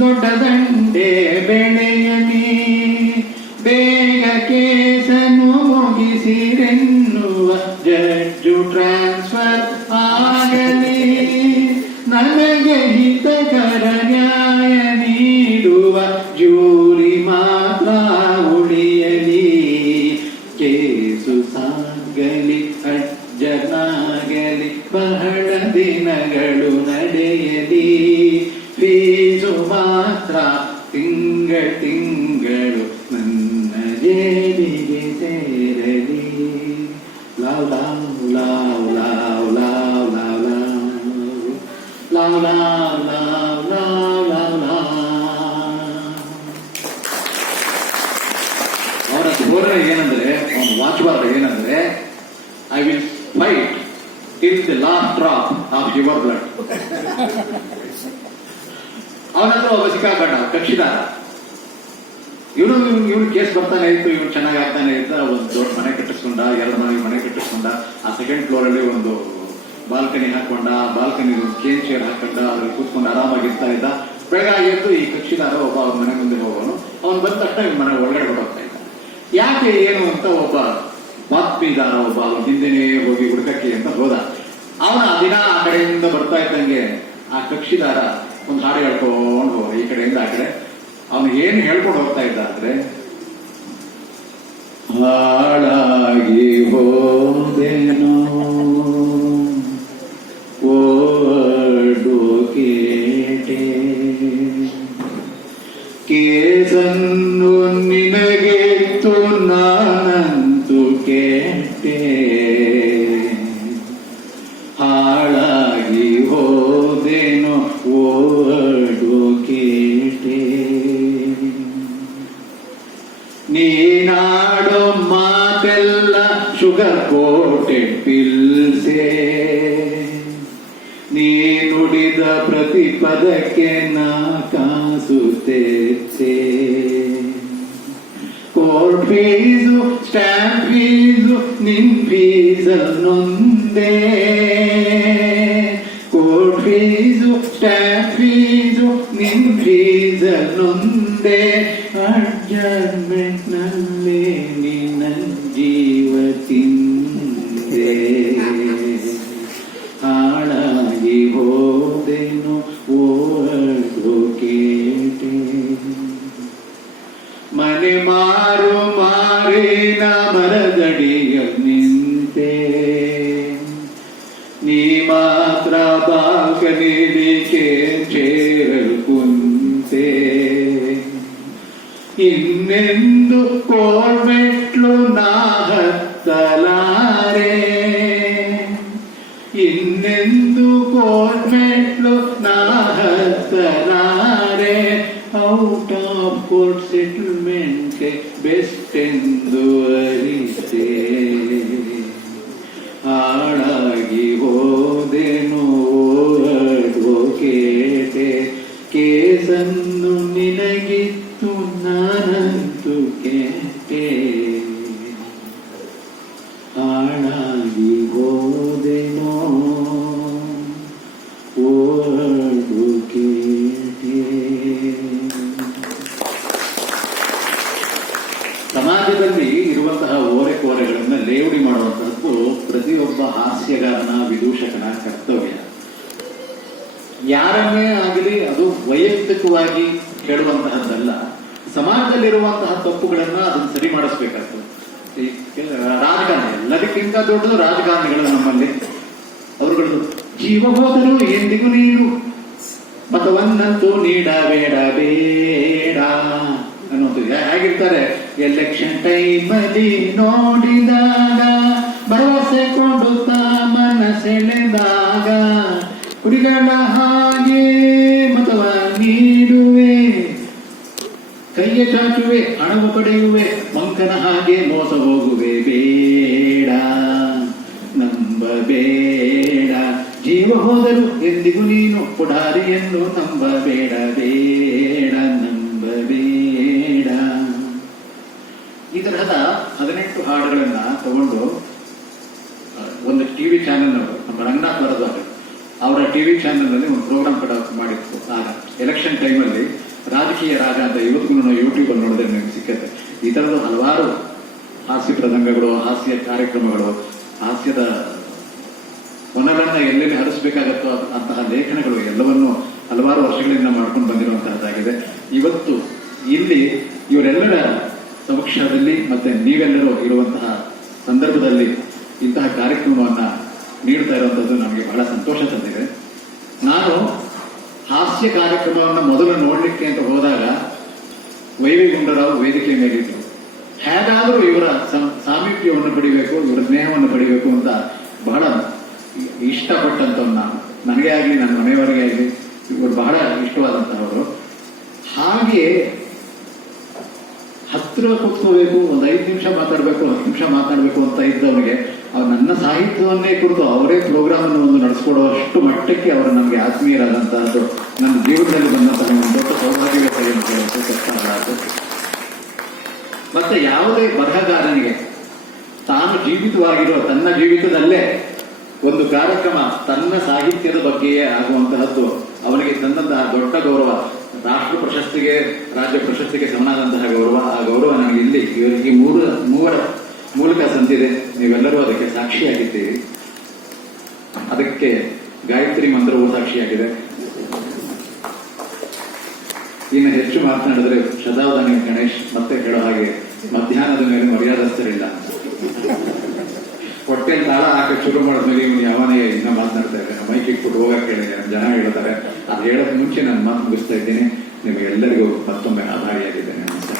ದೊಡ್ಡ ದಂಡೆ ಬೆಳೆಯಲಿ, ಬೇಗ ಕೇಸನ್ನು ಮುಗಿಸಿರೆನ್ನುವ ಜಡ್ಜು ಟ್ರಾನ್ಸ್ಫರ್ ಆಗಲಿ, ನನಗೆ ಹಿತಕರ ನ್ಯಾಯ ನೀಡುವ ಜೂರಿ ಮಾತ್ರ ಉಳಿಯಲಿ, ಕೇಸು ಸಾಗಲಿ ಅಡ್ಜನಾಗಲಿ ಬಹಳ ದಿನಗಳು ನಡೆಯಲಿ, ಫೀಸು ಮಾತ್ರ ತಿಂಗಳು ನನ್ನ ಜೇಬಿಗೆ ಸೇರಲಿ. ಲಾವ್ ಲಾವ್ ಲಾವ್ ಲಾವ್ ಲಾವ್ ಲಾವ್ ಲಾವ್ ಲಾವ್ ಲಾವ್ ಲಾವ್ ಲಾವ್ ಲಾವ್. ಅವರ ಧೋರಣೆ ಏನಂದ್ರೆ, ಅವನ ವಾಚ್ವಾರ್ಡ್ ಏನಂದ್ರೆ, I will fight till the last drop of your blood. ಅವನತ್ರ ಒಬ್ಬ ಸಿಕ್ಕಾಕೊಂಡ ಕಕ್ಷಿದಾರ. ಇವನು ಕೇಸ್ ಬರ್ತಾನೆ ಇತ್ತು, ಇವನು ಚೆನ್ನಾಗಿ ಆಗ್ತಾನೆ ಇದ್ದ. ಒಂದು ದೊಡ್ಡ ಮನೆ ಕಟ್ಟಿಸ್ಕೊಂಡ, 2 ಮನೆ ಕಟ್ಟಿಸ್ಕೊಂಡ. ಆ 2nd ಫ್ಲೋರ್ ಅಲ್ಲಿ ಒಂದು ಬಾಲ್ಕನಿ ಹಾಕೊಂಡ, ಆ ಬಾಲ್ಕನಿ ಒಂದು ಕೇನ್ ಚೇರ್ ಹಾಕೊಂಡ, ಅದ್ರಲ್ಲಿ ಕೂತ್ಕೊಂಡು ಆರಾಮಾಗಿರ್ತಾ ಇದ್ದ. ಬೆಳಗಾಗಿ ಎದ್ದು ಈ ಕಕ್ಷಿದಾರ ಒಬ್ಬ ಅವ್ರ ಮನೆ ಮುಂದೆ ಹೋಗೋನು. ಅವನು ಬಂದ ತಕ್ಷಣ ಇವ್ ಮನೆ ಒಳಗಡೆ ಹೊರಡ್ತಾ ಇದ್ದ. ಯಾಕೆ ಏನು ಅಂತ ಒಬ್ಬ ಬಾತ್ಮೀದಾರ ಒಬ್ಬ ಅವನು ಹಿಂದೆನೇ ಹೋಗಿ ಹುಡುಕಕ್ಕೆ ಅಂತ ಹೋದ. ಅವನ ದಿನ ಆ ಕಡೆಯಿಂದ ಬರ್ತಾ ಇದ್ದಂಗೆ ಆ ಕಕ್ಷಿದಾರ ಒಂದು ಹಾಡು ಹೇಳ್ಕೊಂಡು ಹೋದ ಈ ಕಡೆಯಿಂದ ಆ ಕಡೆ. ಅವನು ಏನು ಹೇಳ್ಕೊಂಡು ಹೋಗ್ತಾ ಇದ್ದ ಅಂದ್ರೆ, ಹಾಳಾಗಿ ಹೋದೆನೋ ಓಡು ಕೇಟೆ, ಕೇಸನ್ನು ನಿನಗೆತ್ತು ನಾನಂತೂ ಕೇಟೆ, ಹಾಳಾಗಿ ಹೋದೆನೋ ಓಡು ಕೇಟೆ. ನೀನಾಡೋ ಮಾತೆಲ್ಲ ಶುಗರ್ ಕೋಟೆಡ್ ಪಿಲ್ಸೆ, ನೀ ನುಡಿದ ಪ್ರತಿ ಪದಕ್ಕೆ ನಾ ಕಾಸು ತೆಚ್ಚೆ. ಕೋರ್ಟ್ ಫೀಸು ಸ್ಟ್ಯಾಂಪ್ ಫೀಸು ನಿನ್ ಫೀಸಲ್ಲೊಂದೇ, ಕೋರ್ಟ್ ಫೀಸು ಸ್ಟ್ಯಾಂಪ್ ಫೀಸು ನಿನ್ ಫೀಸಲ್ಲೊಂದೇ. ಅಡ್ಜಸ್ಟ್ಮೆಂಟ್ ನಲ್ಲಿ ನಿನ್ನ ಜೀವ ತಿಂದೆ, ಹಾಳಾಗಿ ಹೋದೆನು ಓಡು ಕೇಟೆ. ಮನೆ ಮಾರು ಮಾರಿನ ಮರದಡಿಯ ನಿಂತೆ, ನೀ ಮಾತ್ರ ಬಾಲ್ಕನಿಗೆ ಚೇರಲು ಕುಂತೆ. ಇನ್ನೆಂದು ಕೋರ್ಮೆಟ್ಲು ನಾ ಹತ್ತಲಾರೆ, ಇನ್ನೆಂದು ಕೋರ್ಮೆಟ್ಲು ನಾ ಹತ್ತಲಾರೆ. ಔಟ್ ಆಫ್ ಕೋರ್ಟ್ ಸೆಟಲ್ಮೆಂಟ್ಗೆ ಬೆಸ್ಟ್ ಎಂದು ಅರಿತೆ, ಹಾಳಾಗಿ ಹೋದೆನು ಅಡ್ವೊಕೇಟೆ. ಕೇಸನ್ನು ನಿನಗಿತ್ತು ನಾನಂತೂ ಕೇಟೆ, ಹಾಳಾಗಿ ಹೋದೆನೋ ಅಡ್ವೊಕೇಟೆ. ಸಮಾಜದಲ್ಲಿ ಇರುವಂತಹ ಓರೆಕೋರೆಗಳನ್ನ ಲೇವಡಿ ಮಾಡುವಂತಹದ್ದು ಪ್ರತಿಯೊಬ್ಬ ಹಾಸ್ಯಗಾರನ ವಿದೂಷಕನ ಕರ್ತವ್ಯ. ಯಾರನ್ನೇ ಆಗಲಿ ಅದು ವೈಯಕ್ತಿಕವಾಗಿ ಹೇಳುವಂತಹದ್ದಲ್ಲ, ಸಮಾಜದಲ್ಲಿರುವಂತಹ ತಪ್ಪುಗಳನ್ನ ಅದನ್ನು ಸರಿ ಮಾಡಿಸ್ಬೇಕಾಗ್ತದೆ. ರಾಜಕಾರಣ ಎಲ್ಲದಕ್ಕಿಂತ ದೊಡ್ಡದು ರಾಜಕಾರಣಿಗಳು ನಮ್ಮಲ್ಲಿ. ಅವರುಗಳು ಜೀವ ಹೋದರೂ ಎಂದಿಗೂ ನೀನು ಮತವನ್ನಂತೂ ನೀಡಬೇಡ ಬೇಡ ಅನ್ನೋದು. ಹೇಗಿರ್ತಾರೆ, ಎಲೆಕ್ಷನ್ ಟೈಮಲ್ಲಿ ನೋಡಿದಾಗ ಭರವಸೆ ಕೊಡುತ್ತಾ ಮನಸೆಳೆದಾಗ ಕುರಿಗಳ ಹಾಗೆ ಮತವ ನೀಡುವೆ, ಕೈಯ ಚಾಚುವೆ ಹಣವ ಪಡೆಯುವೆ, ಮಂಕನ ಹಾಗೆ ಮೋಸ ಹೋಗುವೆ, ಬೇಡ ನಂಬಬೇಡ. ಜೀವ ಹೋದರೂ ಎಂದಿಗೂ ನೀನು ಪುಢಾರಿಯನ್ನು ನಂಬಬೇಡ ಬೇಡ ನಂಬಬೇಡ. ಈ ತರಹದ 18 ಹಾಡುಗಳನ್ನ ತಗೊಂಡು ಒಂದು ಟಿವಿ ಚಾನೆಲ್ ನಮ್ಮ ರಂಗನಾಥ್ ವರದವರು ಅವರ ಟಿವಿ ಚಾನೆಲ್ ನಲ್ಲಿ ಒಂದು ಪ್ರೋಗ್ರಾಮ್ ಕೂಡ ಮಾಡಿತ್ತು. ಆಗ ಎಲೆಕ್ಷನ್ ಟೈಮಲ್ಲಿ ರಾಜಕೀಯ ರಾಜ ಅಂತ ಇವತ್ತಿಗೂ ನಾವು ಯೂಟ್ಯೂಬ್ ಅಲ್ಲಿ ನೋಡಿದ್ರೆ ನಿಮ್ಗೆ ಸಿಕ್ಕತ್ತೆ. ಈ ತರದ ಹಲವಾರು ಹಾಸ್ಯ ಪ್ರಸಂಗಗಳು, ಹಾಸ್ಯ ಕಾರ್ಯಕ್ರಮಗಳು, ಹಾಸ್ಯದ ಹೊನಲನ್ನ ಎಲ್ಲೆಲ್ಲಿ ಹರಿಸಬೇಕಾಗತ್ತೋ ಅಂತಹ ಲೇಖನಗಳು ಎಲ್ಲವನ್ನು ಹಲವಾರು ವರ್ಷಗಳಿಂದ ಮಾಡ್ಕೊಂಡು ಬಂದಿರುವಂತಹದ್ದಾಗಿದೆ. ಇವತ್ತು ಇಲ್ಲಿ ಇವರೆಲ್ಲರ ಸಮಕ್ಷದಲ್ಲಿ ಮತ್ತೆ ನೀವೆಲ್ಲರೂ ಇರುವಂತಹ ಸಂದರ್ಭದಲ್ಲಿ ಇಂತಹ ಕಾರ್ಯಕ್ರಮವನ್ನ ನೀಡ್ತಾ ಇರುವಂತದ್ದು ನಮಗೆ ಬಹಳ ಸಂತೋಷ ತಂದಿದೆ. ನಾನು ಹಾಸ್ಯ ಕಾರ್ಯಕ್ರಮವನ್ನು ಮೊದಲು ನೋಡ್ಲಿಕ್ಕೆ ಅಂತ ಹೋದಾಗ ವೈವಿ ಗುಂಡರಾವ್ ವೇದಿಕೆ ಮೇಲಿದ್ರು. ಹೇಗಾದರೂ ಇವರ ಸಾಮೀಪ್ಯವನ್ನು ಪಡಿಬೇಕು, ಇವರ ಸ್ನೇಹವನ್ನು ಪಡಿಬೇಕು ಅಂತ ಬಹಳ ಇಷ್ಟಪಟ್ಟಂತವ್ರು ನಾನು. ನನಗೆ ಆಗಲಿ ನನ್ನ ಮನೆಯವರಿಗೆ ಆಗಲಿ ಇವರು ಬಹಳ ಇಷ್ಟವಾದಂತಹವರು. ಹಾಗೆ ಹತ್ತಿರ ಕೂತ್ಕೋಬೇಕು, ಒಂದು 5 ನಿಮಿಷ ಮಾತಾಡಬೇಕು, 10 ನಿಮಿಷ ಮಾತಾಡಬೇಕು ಅಂತ ಇದ್ದವರಿಗೆ ಅವ್ರು ನನ್ನ ಸಾಹಿತ್ಯವನ್ನೇ ಕುರಿತು ಅವರೇ ಪ್ರೋಗ್ರಾಮ್ ಅನ್ನು ಒಂದು ನಡೆಸ್ಕೊಡುವಷ್ಟು ಮಟ್ಟಕ್ಕೆ ಅವರು ನಮಗೆ ಆತ್ಮೀಯರಾದಂತಹದ್ದು ನನ್ನ ಜೀವನದಲ್ಲಿ ಬಂದಂತಹ ಒಂದು ದೊಡ್ಡ ಸೌಭಾಗ್ಯತೆ ಅಂತ ಹೇಳೋದು ಕಷ್ಟ. ಮತ್ತೆ ಯಾವುದೇ ಬರಹಗಾರನಿಗೆ ತಾನು ಜೀವಿತವಾಗಿರೋ ತನ್ನ ಜೀವಿತದಲ್ಲೇ ಒಂದು ಕಾರ್ಯಕ್ರಮ ತನ್ನ ಸಾಹಿತ್ಯದ ಬಗ್ಗೆಯೇ ಆಗುವಂತಹದ್ದು ಅವನಿಗೆ ತಂದಂತಹ ದೊಡ್ಡ ಗೌರವ. ರಾಷ್ಟ್ರ ಪ್ರಶಸ್ತಿಗೆ, ರಾಜ್ಯ ಪ್ರಶಸ್ತಿಗೆ ಸಮನಾದಂತಹ ಗೌರವ. ಆ ಗೌರವ ನನಗೆ ಇಲ್ಲಿ ಈ ಮೂವರ ಮೂಲಕ ಸಂದಿದೆ. ನೀವೆಲ್ಲರೂ ಅದಕ್ಕೆ ಸಾಕ್ಷಿಯಾಗಿದ್ದೀರಿ. ಅದಕ್ಕೆ ಗಾಯತ್ರಿ ಮಂತ್ರವು ಸಾಕ್ಷಿಯಾಗಿದೆ. ಇನ್ನು ಹೆಚ್ಚು ಮಾತನಾಡಿದ್ರೆ ಶತಾವಧಾನಿ ಗಣೇಶ್ ಮತ್ತೆ ಹೇಳೋ ಹಾಗೆ ಮಧ್ಯಾಹ್ನದ ಮೇಲೆ ಮರ್ಯಾದಸ್ಥರಿಲ್ಲ. ಹೊಟ್ಟೆಲ್ ತಾಳ ಹಾಕಿ ಶುರು ಮಾಡಿದ್ಮೇಲೆ ಇವನು ಯಾವನೇ ಇನ್ನ ಮಾತನಾಡ್ತಾ ಇದ್ದಾರೆ, ಮೈಕ್ ಇಟ್ಬಿಟ್ಟು ಹೋಗಕ್ಕೆ ಜನ ಹೇಳ್ತಾರೆ. ಅದು ಹೇಳೋದ್ ಮುಂಚೆ ನಾನು ಮಾತು ಮುಗಿಸ್ತಾ ಇದ್ದೀನಿ. ನಿಮಗೆಲ್ಲರಿಗೂ ಮತ್ತೊಮ್ಮೆ ಆಭಾರಿಯಾಗಿದ್ದೇನೆ. ನಮಸ್ಕಾರ.